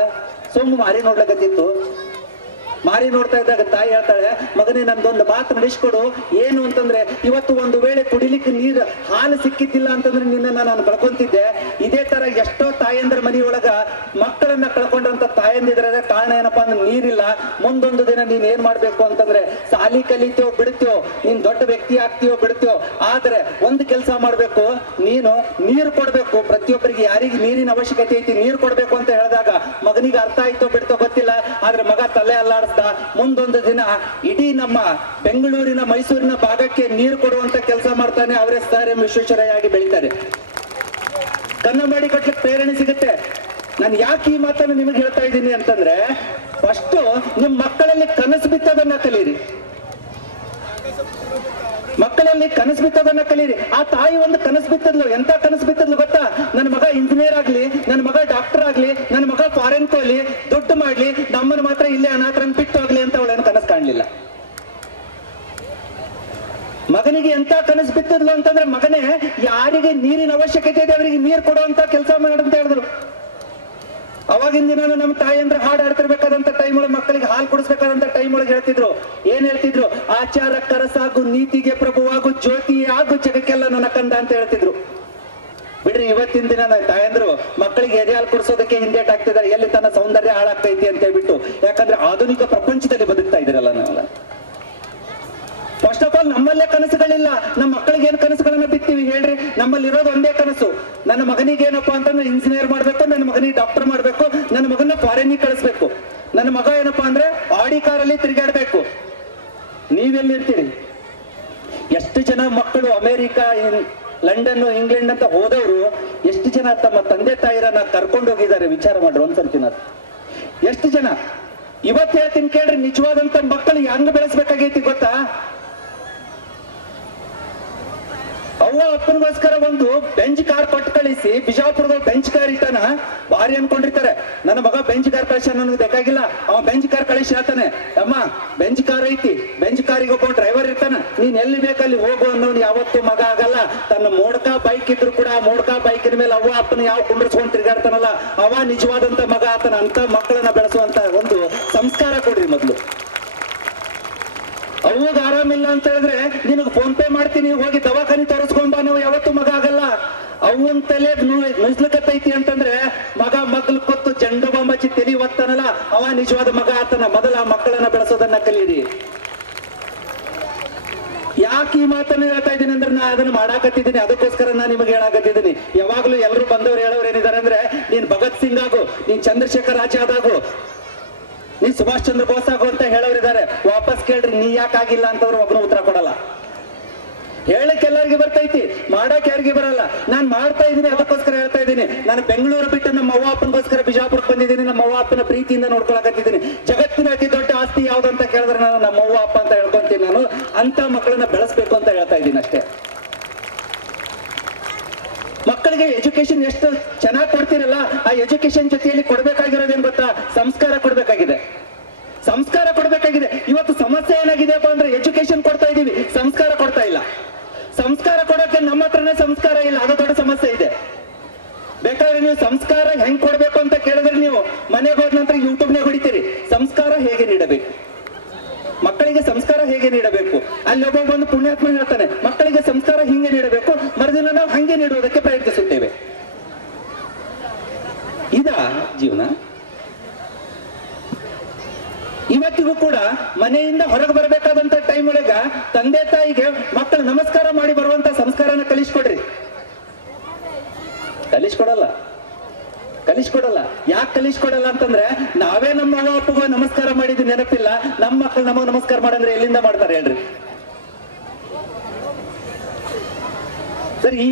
ಸೊಮ್ಮು ಮಾರಿ ನೋಡ್ಲಕತ್ತಿತ್ತು. ಮಾರಿ ನೋಡ್ತಾ ಇದ್ದಾಗ ತಾಯಿ ಹೇಳ್ತಾಳೆ, ಮಗನೇ ನಂದೊಂದು ಮಾತು ನಡೆಸ್ಕೊಡು. ಏನು ಅಂತಂದ್ರೆ, ಇವತ್ತು ಒಂದು ವೇಳೆ ಕುಡಿಲಿಕ್ಕೆ ನೀರು ಹಾಲು ಸಿಕ್ಕಿದ್ದಿಲ್ಲ ಅಂತಂದ್ರೆ ನಿನ್ನ ನಾನು ಕಳ್ಕೊಂತಿದ್ದೆ. ಇದೇ ತರ ಎಷ್ಟೋ ತಾಯಂದ್ರ ಮನೆಯೊಳಗ ಮಕ್ಕಳನ್ನ ಕಳ್ಕೊಂಡಂತ ತಾಯಂದಿದ್ರೆ ಕಾರಣ ಏನಪ್ಪಾ ಅಂದ್ರೆ ನೀರಿಲ್ಲ. ಮುಂದೊಂದು ದಿನ ನೀನ್ ಏನ್ ಮಾಡ್ಬೇಕು ಅಂತಂದ್ರೆ, ಸಾಲಿ ಕಲಿತೇವೋ ಬಿಡ್ತೇವೋ, ನೀನ್ ದೊಡ್ಡ ವ್ಯಕ್ತಿ ಆಗ್ತೀವೋ ಬಿಡ್ತೇವೋ, ಆದ್ರೆ ಒಂದು ಕೆಲಸ ಮಾಡ್ಬೇಕು, ನೀನು ನೀರು ಕೊಡ್ಬೇಕು. ಪ್ರತಿಯೊಬ್ಬರಿಗೆ ಯಾರಿಗೆ ನೀರಿನ ಅವಶ್ಯಕತೆ ಐತಿ, ನೀರು ಕೊಡ್ಬೇಕು ಅಂತ ಹೇಳಿದಾಗ ಮಗನಿಗೆ ಅರ್ಥ ಆಯ್ತೋ ಬಿಡ್ತೋ ಗೊತ್ತಿಲ್ಲ. ಆದ್ರೆ ಮಗ ತಲೆ ಅಲ್ಲಾಡ ಮುಂದೊಂದು ದಿನ ಇಡೀ ನಮ್ಮ ಬೆಂಗಳೂರಿನ ಮೈಸೂರಿನ ಭಾಗಕ್ಕೆ ನೀರು ಕೊಡುವಂತ ಕೆಲಸ ಮಾಡ್ತಾನೆ. ಅವರೇ ಸರ್ ಎಂ ವಿಶ್ವೇಶ್ವರಯ್ಯ ಆಗಿ ಬೆಳೀತಾರೆ. ಕನ್ನಂಬಾಡಿ ಕಟ್ಲಿಕ್ಕೆ ಪ್ರೇರಣೆ ಸಿಗುತ್ತೆ. ನಾನು ಯಾಕೆ ಈ ಮಾತನ್ನು ನಿಮಗೆ ಹೇಳ್ತಾ ಇದ್ದೀನಿ ಅಂತಂದ್ರೆ, ಫಸ್ಟ್ ನಿಮ್ ಮಕ್ಕಳಲ್ಲಿ ಕನಸು ಬಿತ್ತೋದನ್ನ ಕಲೀರಿ. ಮಕ್ಕಳಲ್ಲಿ ಕನಸು ಬಿತ್ತೋದನ್ನ ಕಲೀರಿ. ಆ ತಾಯಿ ಒಂದು ಕನಸು ಬಿತ್ತದ್ಲು. ಎಂತ ಕನಸು ಬಿತ್ತದ್ಲು ಗೊತ್ತಾ? ನನ್ನ ಮಗ ಇಂಜಿನಿಯರ್ ಆಗ್ಲಿ, ನನ್ನ ಮಗ ಡಾಕ್ಟರ್ ಆಗ್ಲಿ, ನನ್ನ ಮಗ ಫಾರಿನ್ ಹೋಗ್ಲಿ, ದುಡ್ಡು ಮಾಡ್ಲಿ, ನಮ್ಮನ್ನು ಮಾತ್ರ ಇಲ್ಲೇ ಅನಾಥರನ್ನ ಬಿಟ್ಟು ಹೋಗ್ಲಿ ಅಂತ ಅವಳೇನು ಕನಸು ಕಾಣ್ಲಿಲ್ಲ. ಮಗನಿಗೆ ಎಂತ ಕನಸು ಬಿತ್ತದ್ಲು ಅಂತಂದ್ರೆ, ಮಗನೇ ಯಾರಿಗೆ ನೀರಿನ ಅವಶ್ಯಕತೆ ಇದೆ ಅವರಿಗೆ ನೀರು ಕೊಡುವಂತ ಕೆಲಸ ಮಾಡಂತ ಹೇಳಿದ್ರು. ಅವಾಗಿನ ದಿನ ನಮ್ಮ ತಾಯಿ ಅಂದ್ರೆ ಹಾಡು ಆಡ್ತಿರ್ಬೇಕಾದಂತ ಟೈಮ್ ಒಳಗೆ, ಮಕ್ಕಳಿಗೆ ಹಾಲು ಕುಡಿಸ್ಬೇಕಾದಂತ ಟೈಮ್ ಒಳಗೆ ಹೇಳ್ತಿದ್ರು. ಏನ್ ಹೇಳ್ತಿದ್ರು? ಆಚಾರ ಕರಸಾಗು, ನೀತಿಗೆ ಪ್ರಭುವಾಗು, ಜ್ಯೋತಿ ಆಗು, ಜಗಕ್ಕೆಲ್ಲ ನನ್ನ ಕಂದ ಅಂತ ಹೇಳ್ತಿದ್ರು. ಬಿಡ್ರಿ, ಇವತ್ತಿನ ದಿನ ತಾಯಂದ್ರು ಮಕ್ಕಳಿಗೆ ಎದೆ ಹಾಲು ಕುಡಿಸೋದಕ್ಕೆ ಹಿಂದೇಟ್ ಆಗ್ತಿದ್ದಾರೆ, ಎಲ್ಲಿ ತನ್ನ ಸೌಂದರ್ಯ ಹಾಳಾಗ್ತೈತಿ ಅಂತ ಹೇಳ್ಬಿಟ್ಟು. ಯಾಕಂದ್ರೆ ಆಧುನಿಕ ಪ್ರಪಂಚದಲ್ಲಿ ಬದುಕ್ತಾ ಇದ್ದೀರಲ್ಲ ನಾವೆಲ್ಲ. ಫಸ್ಟ್ ಆಫ್ ಆಲ್ ನಮ್ಮಲ್ಲೇ ಕನಸುಗಳಿಲ್ಲ. ನಮ್ಮ ಮಕ್ಕಳಿಗೆ ಏನ್ ಕನಸುಗಳನ್ನ ಬಿತ್ತೀವಿ ಹೇಳ್ರಿ? ನಮ್ಮಲ್ಲಿ ಇರೋದು ಒಂದೇ ಕನಸು, ನನ್ನ ಮಗನಿಗೆ ಏನಪ್ಪಾ ಅಂತಂದ್ರೆ ಇಂಜಿನಿಯರ್ ಮಾಡ್ಬೇಕು, ನನ್ನ ಮಗನಿಗೆ ಡಾಕ್ಟರ್ ಮಾಡ್ಬೇಕು, ನನ್ನ ಮಗನ ಫಾರಿನ್ಗೆ ಕಳಿಸ್ಬೇಕು, ನನ್ನ ಮಗ ಏನಪ್ಪಾ ಅಂದ್ರೆ ಆಡಿ ಕಾರಲ್ಲಿ ತಿರುಗಾಡ್ಬೇಕು. ನೀವೆಲ್ಲಿರ್ತೀರಿ? ಎಷ್ಟು ಜನ ಮಕ್ಕಳು ಅಮೆರಿಕ, ಲಂಡನ್, ಇಂಗ್ಲೆಂಡ್ ಅಂತ ಹೋದವರು ಎಷ್ಟು ಜನ ತಮ್ಮ ತಂದೆ ತಾಯಿರನ್ನ ಕರ್ಕೊಂಡು ಹೋಗಿದ್ದಾರೆ? ವಿಚಾರ ಮಾಡ್ರಿ ಒಂದ್ಸರ್ತಿನ. ಎಷ್ಟು ಜನ? ಇವತ್ತು ಹೇಳ್ತೀನಿ ಕೇಳ್ರಿ, ನಿಜವಾದಂತ ಮಕ್ಕಳು ಹೆಂಗ್ ಬೆಳೆಸ್ಬೇಕಾಗೈತಿ ಗೊತ್ತಾ? ಅವ್ವ ಅಪ್ಪನಿಗೋಸ್ಕರ ಒಂದು ಬೆಂಚ್ ಕಾರ್ ಕೊಟ್ಟು ಕಳಿಸಿ, ಬಿಜಾಪುರದ ಬೆಂಚ್ ಕಾರ್ ಇಟ್ಟಾನ, ಭಾರಿ ಅನ್ಕೊಂಡಿರ್ತಾರೆ ನನ್ನ ಮಗ ಬೆಂಚ್ ಕಾರ್ ಕಳಿಸಿ ಅನ್ನೋದು ಬೇಕಾಗಿಲ್ಲ. ಅವ ಬೆಂಚ್ ಕಾರ್ ಕಳಿಸಿ ಹೇಳ್ತಾನೆ, ಅಮ್ಮ ಬೆಂಚ್ ಕಾರ್ ಐತಿ, ಬೆಂಚ್ ಕಾರಿಗೆ ಒಬ್ಬ ಡ್ರೈವರ್ ಇರ್ತಾನ, ನೀನ್ ಎಲ್ಲಿ ಬೇಕಲ್ಲಿ ಹೋಗು ಅನ್ನೋನು ಯಾವತ್ತೂ ಮಗ ಆಗಲ್ಲ. ತನ್ನ ಮೋಡ್ಕಾ ಬೈಕ್ ಇದ್ರು ಕೂಡ ಆ ಮೋಡ್ಕಾ ಬೈಕಿನ ಮೇಲೆ ಅವ್ವ ಅಪ್ಪನ ಯಾವ ಕುಂಡ್ರಿಸ್ಕೊಂಡು ತಿರ್ಗಾಡ್ತಾನಲ್ಲ ಅವ ನಿಜವಾದಂತ ಮಗ ಆತನ. ಅಂತ ಮಕ್ಕಳನ್ನ ಬೆಳೆಸುವಂತ ಒಂದು ಸಂಸ್ಕಾರ ಕೊಡ್ರಿ ಮೊದ್ಲು. ಅವ್ವಗ್ ಆರಾಮಿಲ್ಲ ಅಂತ ಹೇಳಿದ್ರೆ ನಿನಗೆ ಫೋನ್ ಪೇ ಮಾಡ್ತೀನಿ, ಹೋಗಿ ದವಾಖಾನೆ ತೋರಿಸ್ಕೊಂಡ ನಾವು ಯಾವತ್ತೂ ಮಗ ಆಗಲ್ಲ. ಅವನ್ ತಲೆ ನುಸ್ಲಕತ್ತೈತಿ ಅಂತಂದ್ರೆ ಮಗ ಮಗ್ಲು ಕೊತ್ತು ಜಂಡು ಬೊಂಬಚ್ಚಿ ತಲಿ ಒತ್ತಾನಲ್ಲ ಅವ ನಿಜವಾದ ಮಗ ಆತನ. ಮೊದಲ ಆ ಮಕ್ಕಳನ್ನ ಬೆಳೆಸೋದನ್ನ ಕಲೀರಿ. ಯಾಕೆ ಈ ಮಾತನ್ನ ಹೇಳ್ತಾ ಇದ್ದೀನಿ ಅಂದ್ರೆ ನಾ ಅದನ್ನ ಮಾಡಾಕತ್ತಿದ್ದೀನಿ, ಅದಕ್ಕೋಸ್ಕರ ನಾನು ನಿಮಗೆ ಹೇಳಾಕತ್ತಿದ್ದೀನಿ. ಯಾವಾಗ್ಲೂ ಎಲ್ಲರೂ ಬಂದವ್ರು ಹೇಳೋರು ಏನಿದ್ದಾರೆ ಅಂದ್ರೆ, ನೀನ್ ಭಗತ್ ಸಿಂಗ್ ಆಗು, ನೀನ್ ಚಂದ್ರಶೇಖರ್ ಆಜಾದ್ ಆಗು, ನೀ ಸುಭಾಷ್ ಚಂದ್ರ ಬೋಸ್ ಆಗು ಅಂತ ಹೇಳೋರಿದ್ದಾರೆ. ವಾಪಸ್ ಕೇಳ್ರಿ, ನೀ ಯಾಕಾಗಿಲ್ಲ ಅಂತವ್ರು ಒಬ್ಬನು ಉತ್ತರ ಕೊಡಲ್ಲ. ಹೇಳಕ್ ಎಲ್ಲರಿಗೆ ಬರ್ತೈತಿ, ಮಾಡಕ್ ಯಾರಿಗೆ ಬರಲ್ಲ. ನಾನ್ ಮಾಡ್ತಾ ಇದ್ದೀನಿ, ಅದಕ್ಕೋಸ್ಕರ ಹೇಳ್ತಾ ಇದ್ದೀನಿ. ನಾನು ಬೆಂಗಳೂರು ಬಿಟ್ಟು ನಮ್ಮ ಅವ್ವ ಅಪ್ಪನಿಗೋಸ್ಕರ ಬಿಜಾಪುರಕ್ಕೆ ಬಂದಿದ್ದೀನಿ. ನಮ್ಮ ಅವ್ವ ಅಪ್ಪನ ಪ್ರೀತಿಯಿಂದ ನೋಡ್ಕೊಳಕತ್ತಿದ್ದೀನಿ. ಜಗತ್ತಿನ ಅತಿ ದೊಡ್ಡ ಆಸ್ತಿ ಯಾವ್ದು ಅಂತ ಕೇಳಿದ್ರೆ ನಾನು ನಮ್ಮ ಅವ್ವ ಅಪ್ಪ ಅಂತ ಹೇಳ್ಕೊಂತೀನಿ. ನಾನು ಅಂತ ಮಕ್ಕಳನ್ನ ಬೆಳೆಸ್ಬೇಕು ಅಂತ ಹೇಳ್ತಾ ಇದ್ದೀನಿ ಅಷ್ಟೇ. ಮಕ್ಕಳಿಗೆ ಎಜುಕೇಶನ್ ಎಷ್ಟು ಚೆನ್ನಾಗಿ ಕೊಡ್ತೀರಲ್ಲ, ಆ ಎಜುಕೇಶನ್ ಜೊತೆಯಲ್ಲಿ ಕೊಡ್ಬೇಕಾಗಿರೋದೇನ್ ಗೊತ್ತಾ? ಸಂಸ್ಕಾರ ಕೊಡ್ಬೇಕಾಗಿದೆ, ಸಂಸ್ಕಾರ ಕೊಡ್ಬೇಕಾಗಿದೆ. ಇವತ್ತು ಸಮಸ್ಯೆ ಏನಾಗಿದೆಯಪ್ಪ ಅಂದ್ರೆ ಎಜುಕೇಶನ್ ಕೊಡ್ತಾ ಇದೀವಿ, ಸಂಸ್ಕಾರ ಕೊಡ್ತಾ ಇಲ್ಲ. ಸಂಸ್ಕಾರ ಕೊಡೋಕೆ ನಮ್ಮ ಹತ್ರನೇ ಸಂಸ್ಕಾರ ಇಲ್ಲ, ಅದು ದೊಡ್ಡ ಸಮಸ್ಯೆ ಇದೆ. ಬೇಕಾದ್ರೆ ನೀವು ಸಂಸ್ಕಾರ ಹೆಂಗ್ ಕೊಡ್ಬೇಕು ಅಂತ ಕೇಳಿದ್ರೆ ನೀವು ಮನೆಗೆ ಹೋದ ನಂತರ ಯೂಟ್ಯೂಬ್ನಾಗ ಹೊಡಿತೀರಿ, ಸಂಸ್ಕಾರ ಹೇಗೆ ನೀಡಬೇಕು, ಮಕ್ಕಳಿಗೆ ಸಂಸ್ಕಾರ ಹೇಗೆ ನೀಡಬೇಕು. ಅಲ್ಲಿ ಒಬ್ಬ ಒಂದು ಪುಣ್ಯಾತ್ಮ ಹೇಳ್ತಾನೆ, ಮಕ್ಕಳಿಗೆ ಸಂಸ್ಕಾರ ಹಿಂಗೆ ನೀಡಬೇಕು, ಮರುದಿನ ನಾವು ಹಂಗೆ ನೀಡುವುದಕ್ಕೆ ಪ್ರಯತ್ನಿಸುತ್ತೇವೆ. ಇದ ಜೀವನ? ಇವತ್ತಿಗೂ ಕೂಡ ಮನೆಯಿಂದ ಹೊರಗೆ ಬರಬೇಕಾದಂತ ಟೈಮ್ ಒಳಗ ತಂದೆ ತಾಯಿಗೆ ಮಕ್ಕಳು ನಮಸ್ಕಾರ ಮಾಡಿ ಬರುವಂತ ಸಂಸ್ಕಾರನ ಕಲಿಸ್ಕೊಡ್ರಿ. ಕಲಿಸ್ಕೊಡಲ್ಲ. ಯಾಕೆ ಕಲಿಸ್ಕೊಡಲ್ಲ ಅಂತಂದ್ರೆ, ನಾವೇ ನಮ್ಮ ಅವ್ವ ಅಪ್ಪಗ ನಮಸ್ಕಾರ ಮಾಡಿದ್ದು ನೆನಪಿಲ್ಲ, ನಮ್ಮ ಮಕ್ಕಳು ನಮಗ್ ನಮಸ್ಕಾರ ಮಾಡಂದ್ರೆ ಎಲ್ಲಿಂದ ಮಾಡ್ತಾರೆ ಹೇಳ್ರಿ? ಸರ್, ಈ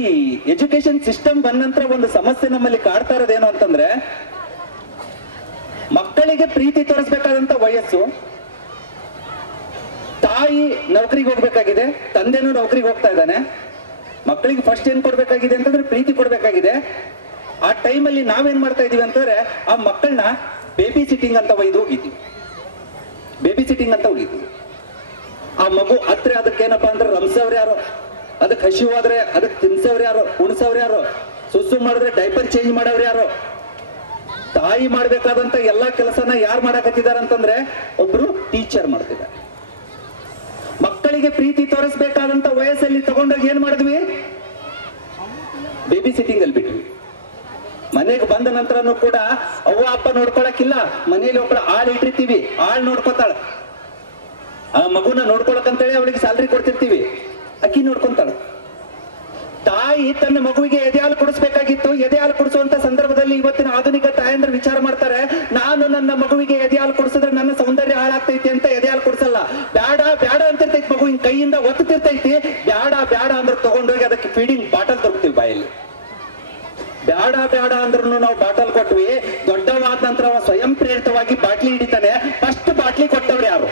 ಎಜುಕೇಶನ್ ಸಿಸ್ಟಮ್ ಬಂದ ನಂತರ ಒಂದು ಸಮಸ್ಯೆ ನಮ್ಮಲ್ಲಿ ಕಾಡ್ತಾ ಇರೋದೇನು ಅಂತಂದ್ರೆ, ಮಕ್ಕಳಿಗೆ ಪ್ರೀತಿ ತೋರಿಸ್ಬೇಕಾದಂತ ವಯಸ್ಸು. ತಾಯಿ ನೌಕರಿಗೆ ಹೋಗ್ಬೇಕಾಗಿದೆ, ತಂದೆನೂ ನೌಕರಿಗೆ ಹೋಗ್ತಾ ಇದ್ದಾನೆ. ಮಕ್ಕಳಿಗೆ ಫಸ್ಟ್ ಏನ್ ಕೊಡ್ಬೇಕಾಗಿದೆ ಅಂತಂದ್ರೆ ಪ್ರೀತಿ ಕೊಡ್ಬೇಕಾಗಿದೆ. ಆ ಟೈಮಲ್ಲಿ ನಾವೇನ್ ಮಾಡ್ತಾ ಇದೀವಿ ಅಂತಂದ್ರೆ, ಆ ಮಕ್ಕಳನ್ನ ಬೇಬಿ ಸಿಟ್ಟಿಂಗ್ ಅಂತ ಹೋಗಿದ್ದೀವಿ. ಆ ಮಗು ಹತ್ರ ಅದಕ್ಕೇನಪ್ಪಾ ಅಂದ್ರೆ ರಂಸವ್ರು ಯಾರು, ಅದಕ್ಕೆ ಹಸಿವಾದ್ರೆ ಅದಕ್ಕೆ ತಿನ್ಸವ್ರು ಯಾರು, ಉಣಿಸವ್ರು ಯಾರು, ಸುಸು ಮಾಡಿದ್ರೆ ಡೈಪರ್ ಚೇಂಜ್ ಮಾಡವ್ರು ಯಾರು. ತಾಯಿ ಮಾಡ್ಬೇಕಾದಂತ ಎಲ್ಲಾ ಕೆಲಸನ ಯಾರು ಮಾಡಕತ್ತಿದ್ದಾರೆ ಅಂತಂದ್ರೆ ಒಬ್ರು ಟೀಚರ್ ಮಾಡ್ತಿದ್ದಾರೆ. ಮಕ್ಕಳಿಗೆ ಪ್ರೀತಿ ತೋರಿಸ್ಬೇಕಾದಂತ ವಯಸ್ಸಲ್ಲಿ ತಗೊಂಡೋಗಿ ಏನ್ ಮಾಡಿದ್ವಿ? ಬೇಬಿ ಸಿಟ್ಟಿಂಗ್ ಅಲ್ಲಿ ಬಿಟ್ವಿ. ಮನೆಗೆ ಬಂದ ನಂತರನು ಕೂಡ ಅವ್ವ ಅಪ್ಪ ನೋಡ್ಕೊಳಕ್ಕಿಲ್ಲ, ಮನೇಲಿ ಒಬ್ಬಳ ಆಳ್ ಇಟ್ಟಿರ್ತೀವಿ, ಆಳ್ ನೋಡ್ಕೊತಾಳ. ಆ ಮಗುನ ನೋಡ್ಕೊಳಕಂತೇಳಿ ಅವಳಿಗೆ ಸ್ಯಾಲ್ರಿ ಕೊಡ್ತಿರ್ತೀವಿ, ಅಕ್ಕಿ ನೋಡ್ಕೊಂತಾಳ. ತಾಯಿ ತನ್ನ ಮಗುವಿಗೆ ಎದೆ ಹಾಲು ಕುಡಿಸ್ಬೇಕಾಗಿತ್ತು. ಎದೆ ಹಾಲು ಕುಡಿಸುವಂತ ಸಂದರ್ಭದಲ್ಲಿ ಇವತ್ತಿನ ಆಧುನಿಕ ತಾಯಂದ್ರೆ ವಿಚಾರ ಮಾಡ್ತಾರೆ, ನಾನು ನನ್ನ ಮಗುವಿಗೆ ಎದೆ ಹಾಲು ಕುಡಿಸಿದ್ರೆ ನನ್ನ ಸೌಂದರ್ಯ ಹಾಳಾಗ್ತೈತಿ ಅಂತ ಎದೆ ಹಾಲು ಕುಡಿಸಲ್ಲ. ಬ್ಯಾಡ ಅಂತಿರ್ತೈತಿ, ಮಗುವಿನ ಕೈಯಿಂದ ಒತ್ತುತ್ತಿರ್ತೈತಿ. ಬ್ಯಾಡ ಅಂದ್ರೆ ತಗೊಂಡೋಗಿ ಅದಕ್ಕೆ ಫೀಡಿಂಗ್ ಬಾಟಲ್ ತರ್ತೀವಿ ಬಾಯಲ್ಲಿ. ಬ್ಯಾಡ ಅಂದ್ರೂ ನಾವು ಬಾಟಲ್ ಕೊಟ್ವಿ. ದೊಡ್ಡವಾದ ನಂತರ ಅವ ಸ್ವಯಂ ಪ್ರೇರಿತವಾಗಿ ಬಾಟ್ಲಿ ಹಿಡಿತಾನೆ. ಫಸ್ಟ್ ಬಾಟ್ಲಿ ಕೊಟ್ಟವ್ರು ಯಾರು?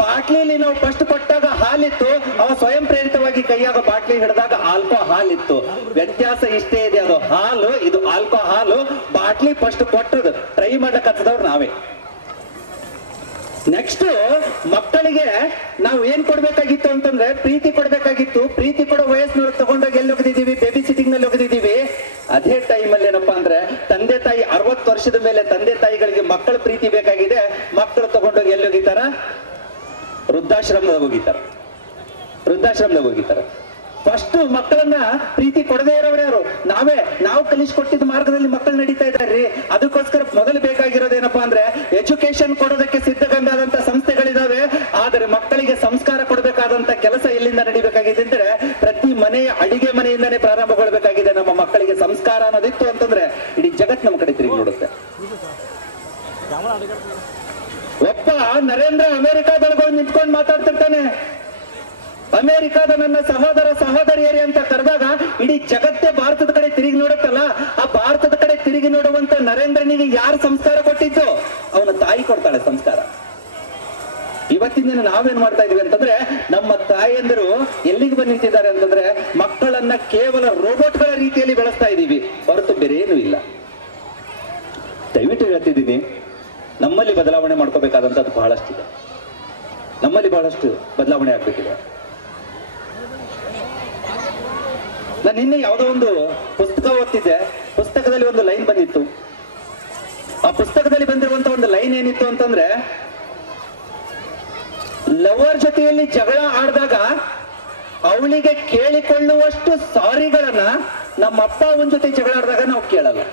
ಬಾಟ್ಲಿಲಿ ನಾವು ಫಸ್ಟ್ ಕೊಟ್ಟಾಗ ಹಾಲಿತ್ತು, ಅವ ಸ್ವಯಂ ಪ್ರೇರಿತವಾಗಿ ಕೈಯಾಗ ಬಾಟ್ಲಿ ಹಿಡಿದಾಗ ಆಲ್ಕೋ ಹಾಲಿತ್ತು. ವ್ಯತ್ಯಾಸ ಇಷ್ಟೇ ಇದೆ, ಅದು ಹಾಲು, ಇದು ಆಲ್ಕೋ ಹಾಲು. ಬಾಟ್ಲಿ ಫಸ್ಟ್ ಕೊಟ್ಟದ್ದು ಟ್ರೈ ಮಾಡಕ್ ಹತ್ತದವ್ರು ನಾವೇ. ನೆಕ್ಸ್ಟ್ ಮಕ್ಕಳಿಗೆ ನಾವು ಏನ್ ಕೊಡ್ಬೇಕಾಗಿತ್ತು ಅಂತಂದ್ರೆ ಪ್ರೀತಿ ಕೊಡ್ಬೇಕಾಗಿತ್ತು. ಪ್ರೀತಿ ಕೊಡೋ ವಯಸ್ಸಿನೊಳಗೆ ತಗೊಂಡೋಗಿ ಎಲ್ಲಿ ಹೋಗಿದ್ದೀವಿ? ಬೇಬಿ ಸಿಟ್ಟಿಂಗ್ ನಲ್ಲಿ ಹೋಗಿದ್ದೀವಿ. ಅದೇ ಟೈಮಲ್ಲಿ ಏನಪ್ಪಾ ಅಂದ್ರೆ ತಂದೆ ತಾಯಿ 60 ವರ್ಷದ ಮೇಲೆ ತಂದೆ ತಾಯಿಗಳಿಗೆ ಮಕ್ಕಳ ಪ್ರೀತಿ ಬೇಕಾಗಿದೆ. ಮಕ್ಕಳು ತಗೊಂಡೋಗಿ ಎಲ್ಲಿ ಹೋಗಿತಾರ? ವೃದ್ಧಾಶ್ರಮದಾಗ ಹೋಗಿತಾರ. ಫಸ್ಟ್ ಮಕ್ಕಳನ್ನ ಪ್ರೀತಿ ಕೊಡದೇ ಇರೋರು ಯಾರು? ನಾವು ಕಲಿಸ್ಕೊಟ್ಟಿದ್ದ ಮಾರ್ಗದಲ್ಲಿ ಮಕ್ಕಳು ನಡೀತಾ ಇದ್ದಾರ್ರಿ. ಅದಕ್ಕೋಸ್ಕರ ಮೊದಲು ಬೇಕಾಗಿರೋದೇನಪ್ಪಾ ಅಂದ್ರೆ ಎಜುಕೇಶನ್ ಕೊಡೋದಕ್ಕೆ ಸಿದ್ಧಗಂಗಾದಂತ ಸಂಸ್ಥೆಗಳಿದಾವೆ. ಆದರೆ ಮಕ್ಕಳಿಗೆ ಸಂಸ್ಕಾರ ಕೊಡಬೇಕಾದಂತ ಕೆಲಸ ಎಲ್ಲಿಂದ ನಡಿಬೇಕಾಗಿದೆ ಅಂದ್ರೆ ಪ್ರತಿ ಮನೆಯ ಅಡಿಗೆ ಮನೆಯಿಂದಾನೇ ಪ್ರಾರಂಭಗೊಳ್ಬೇಕಾಗಿದೆ. ನಮ್ಮ ಮಕ್ಕಳಿಗೆ ಸಂಸ್ಕಾರ ಅನ್ನೋದಿತ್ತು ಅಂತಂದ್ರೆ ಇಡೀ ಜಗತ್ ನಮ್ಮ ಕಡೆ ತಿರುಗಿ ನೋಡುತ್ತೆ. ಒಬ್ಬ ನರೇಂದ್ರ ಅಮೆರಿಕಾದೊಳಗೆ ಹೋಗಿ ನಿಂತ್ಕೊಂಡು ಮಾತಾಡ್ತಿರ್ತಾನೆ. ಅಮೆರಿಕಾದ ನನ್ನ ಸಹೋದರ ಸಹೋದರಿಯರಿ ಅಂತ ಕರೆದಾಗ ಇಡೀ ಜಗತ್ತೇ ಭಾರತದ ಕಡೆ ತಿರುಗಿ ನೋಡುತ್ತಲ್ಲ, ಆ ಭಾರತದ ಕಡೆ ತಿರುಗಿ ನೋಡುವಂತ ನರೇಂದ್ರನಿಗೆ ಯಾರು ಸಂಸ್ಕಾರ ಕೊಟ್ಟಿದ್ದು? ಅವನ ತಾಯಿ ಕೊಡ್ತಾಳೆ ಸಂಸ್ಕಾರ. ಇವತ್ತಿನ ದಿನ ನಾವೇನ್ ಮಾಡ್ತಾ ಇದೀವಿ ಅಂತಂದ್ರೆ ನಮ್ಮ ತಾಯಿಯಂದರು ಎಲ್ಲಿಗೆ ಬಂದು ನಿಂತಿದ್ದಾರೆ ಅಂತಂದ್ರೆ ಮಕ್ಕಳನ್ನ ಕೇವಲ ರೋಬೋಟ್ಗಳ ರೀತಿಯಲ್ಲಿ ಬೆಳೆಸ್ತಾ ಇದೀವಿ ಹೊರತು ಬೇರೆ ಏನೂ ಇಲ್ಲ. ದಯವಿಟ್ಟು ಹೇಳ್ತಿದ್ದೀನಿ, ನಮ್ಮಲ್ಲಿ ಬದಲಾವಣೆ ಮಾಡ್ಕೋಬೇಕಾದಂಥದ್ದು ಬಹಳಷ್ಟಿದೆ. ನಮ್ಮಲ್ಲಿ ಬಹಳಷ್ಟು ಬದಲಾವಣೆ ಆಗ್ಬೇಕಿದೆ. ನಾನು ನಿನ್ನೆ ಯಾವುದೋ ಒಂದು ಪುಸ್ತಕ ಓದ್ತಿದ್ದೆ. ಪುಸ್ತಕದಲ್ಲಿ ಒಂದು ಲೈನ್ ಬಂದಿತ್ತು. ಆ ಪುಸ್ತಕದಲ್ಲಿ ಬಂದಿರುವಂತ ಒಂದು ಲೈನ್ ಏನಿತ್ತು ಅಂತಂದ್ರೆ, ಲವರ್ ಜೊತೆಯಲ್ಲಿ ಜಗಳ ಆಡಿದಾಗ ಅವಳಿಗೆ ಕೇಳಿಕೊಳ್ಳುವಷ್ಟು ಸಾರಿಗಳನ್ನ ನಮ್ಮ ಅಪ್ಪ ಅವನ ಜೊತೆ ಜಗಳ ಆಡಿದಾಗ ನಾವು ಕೇಳಲ್ಲ.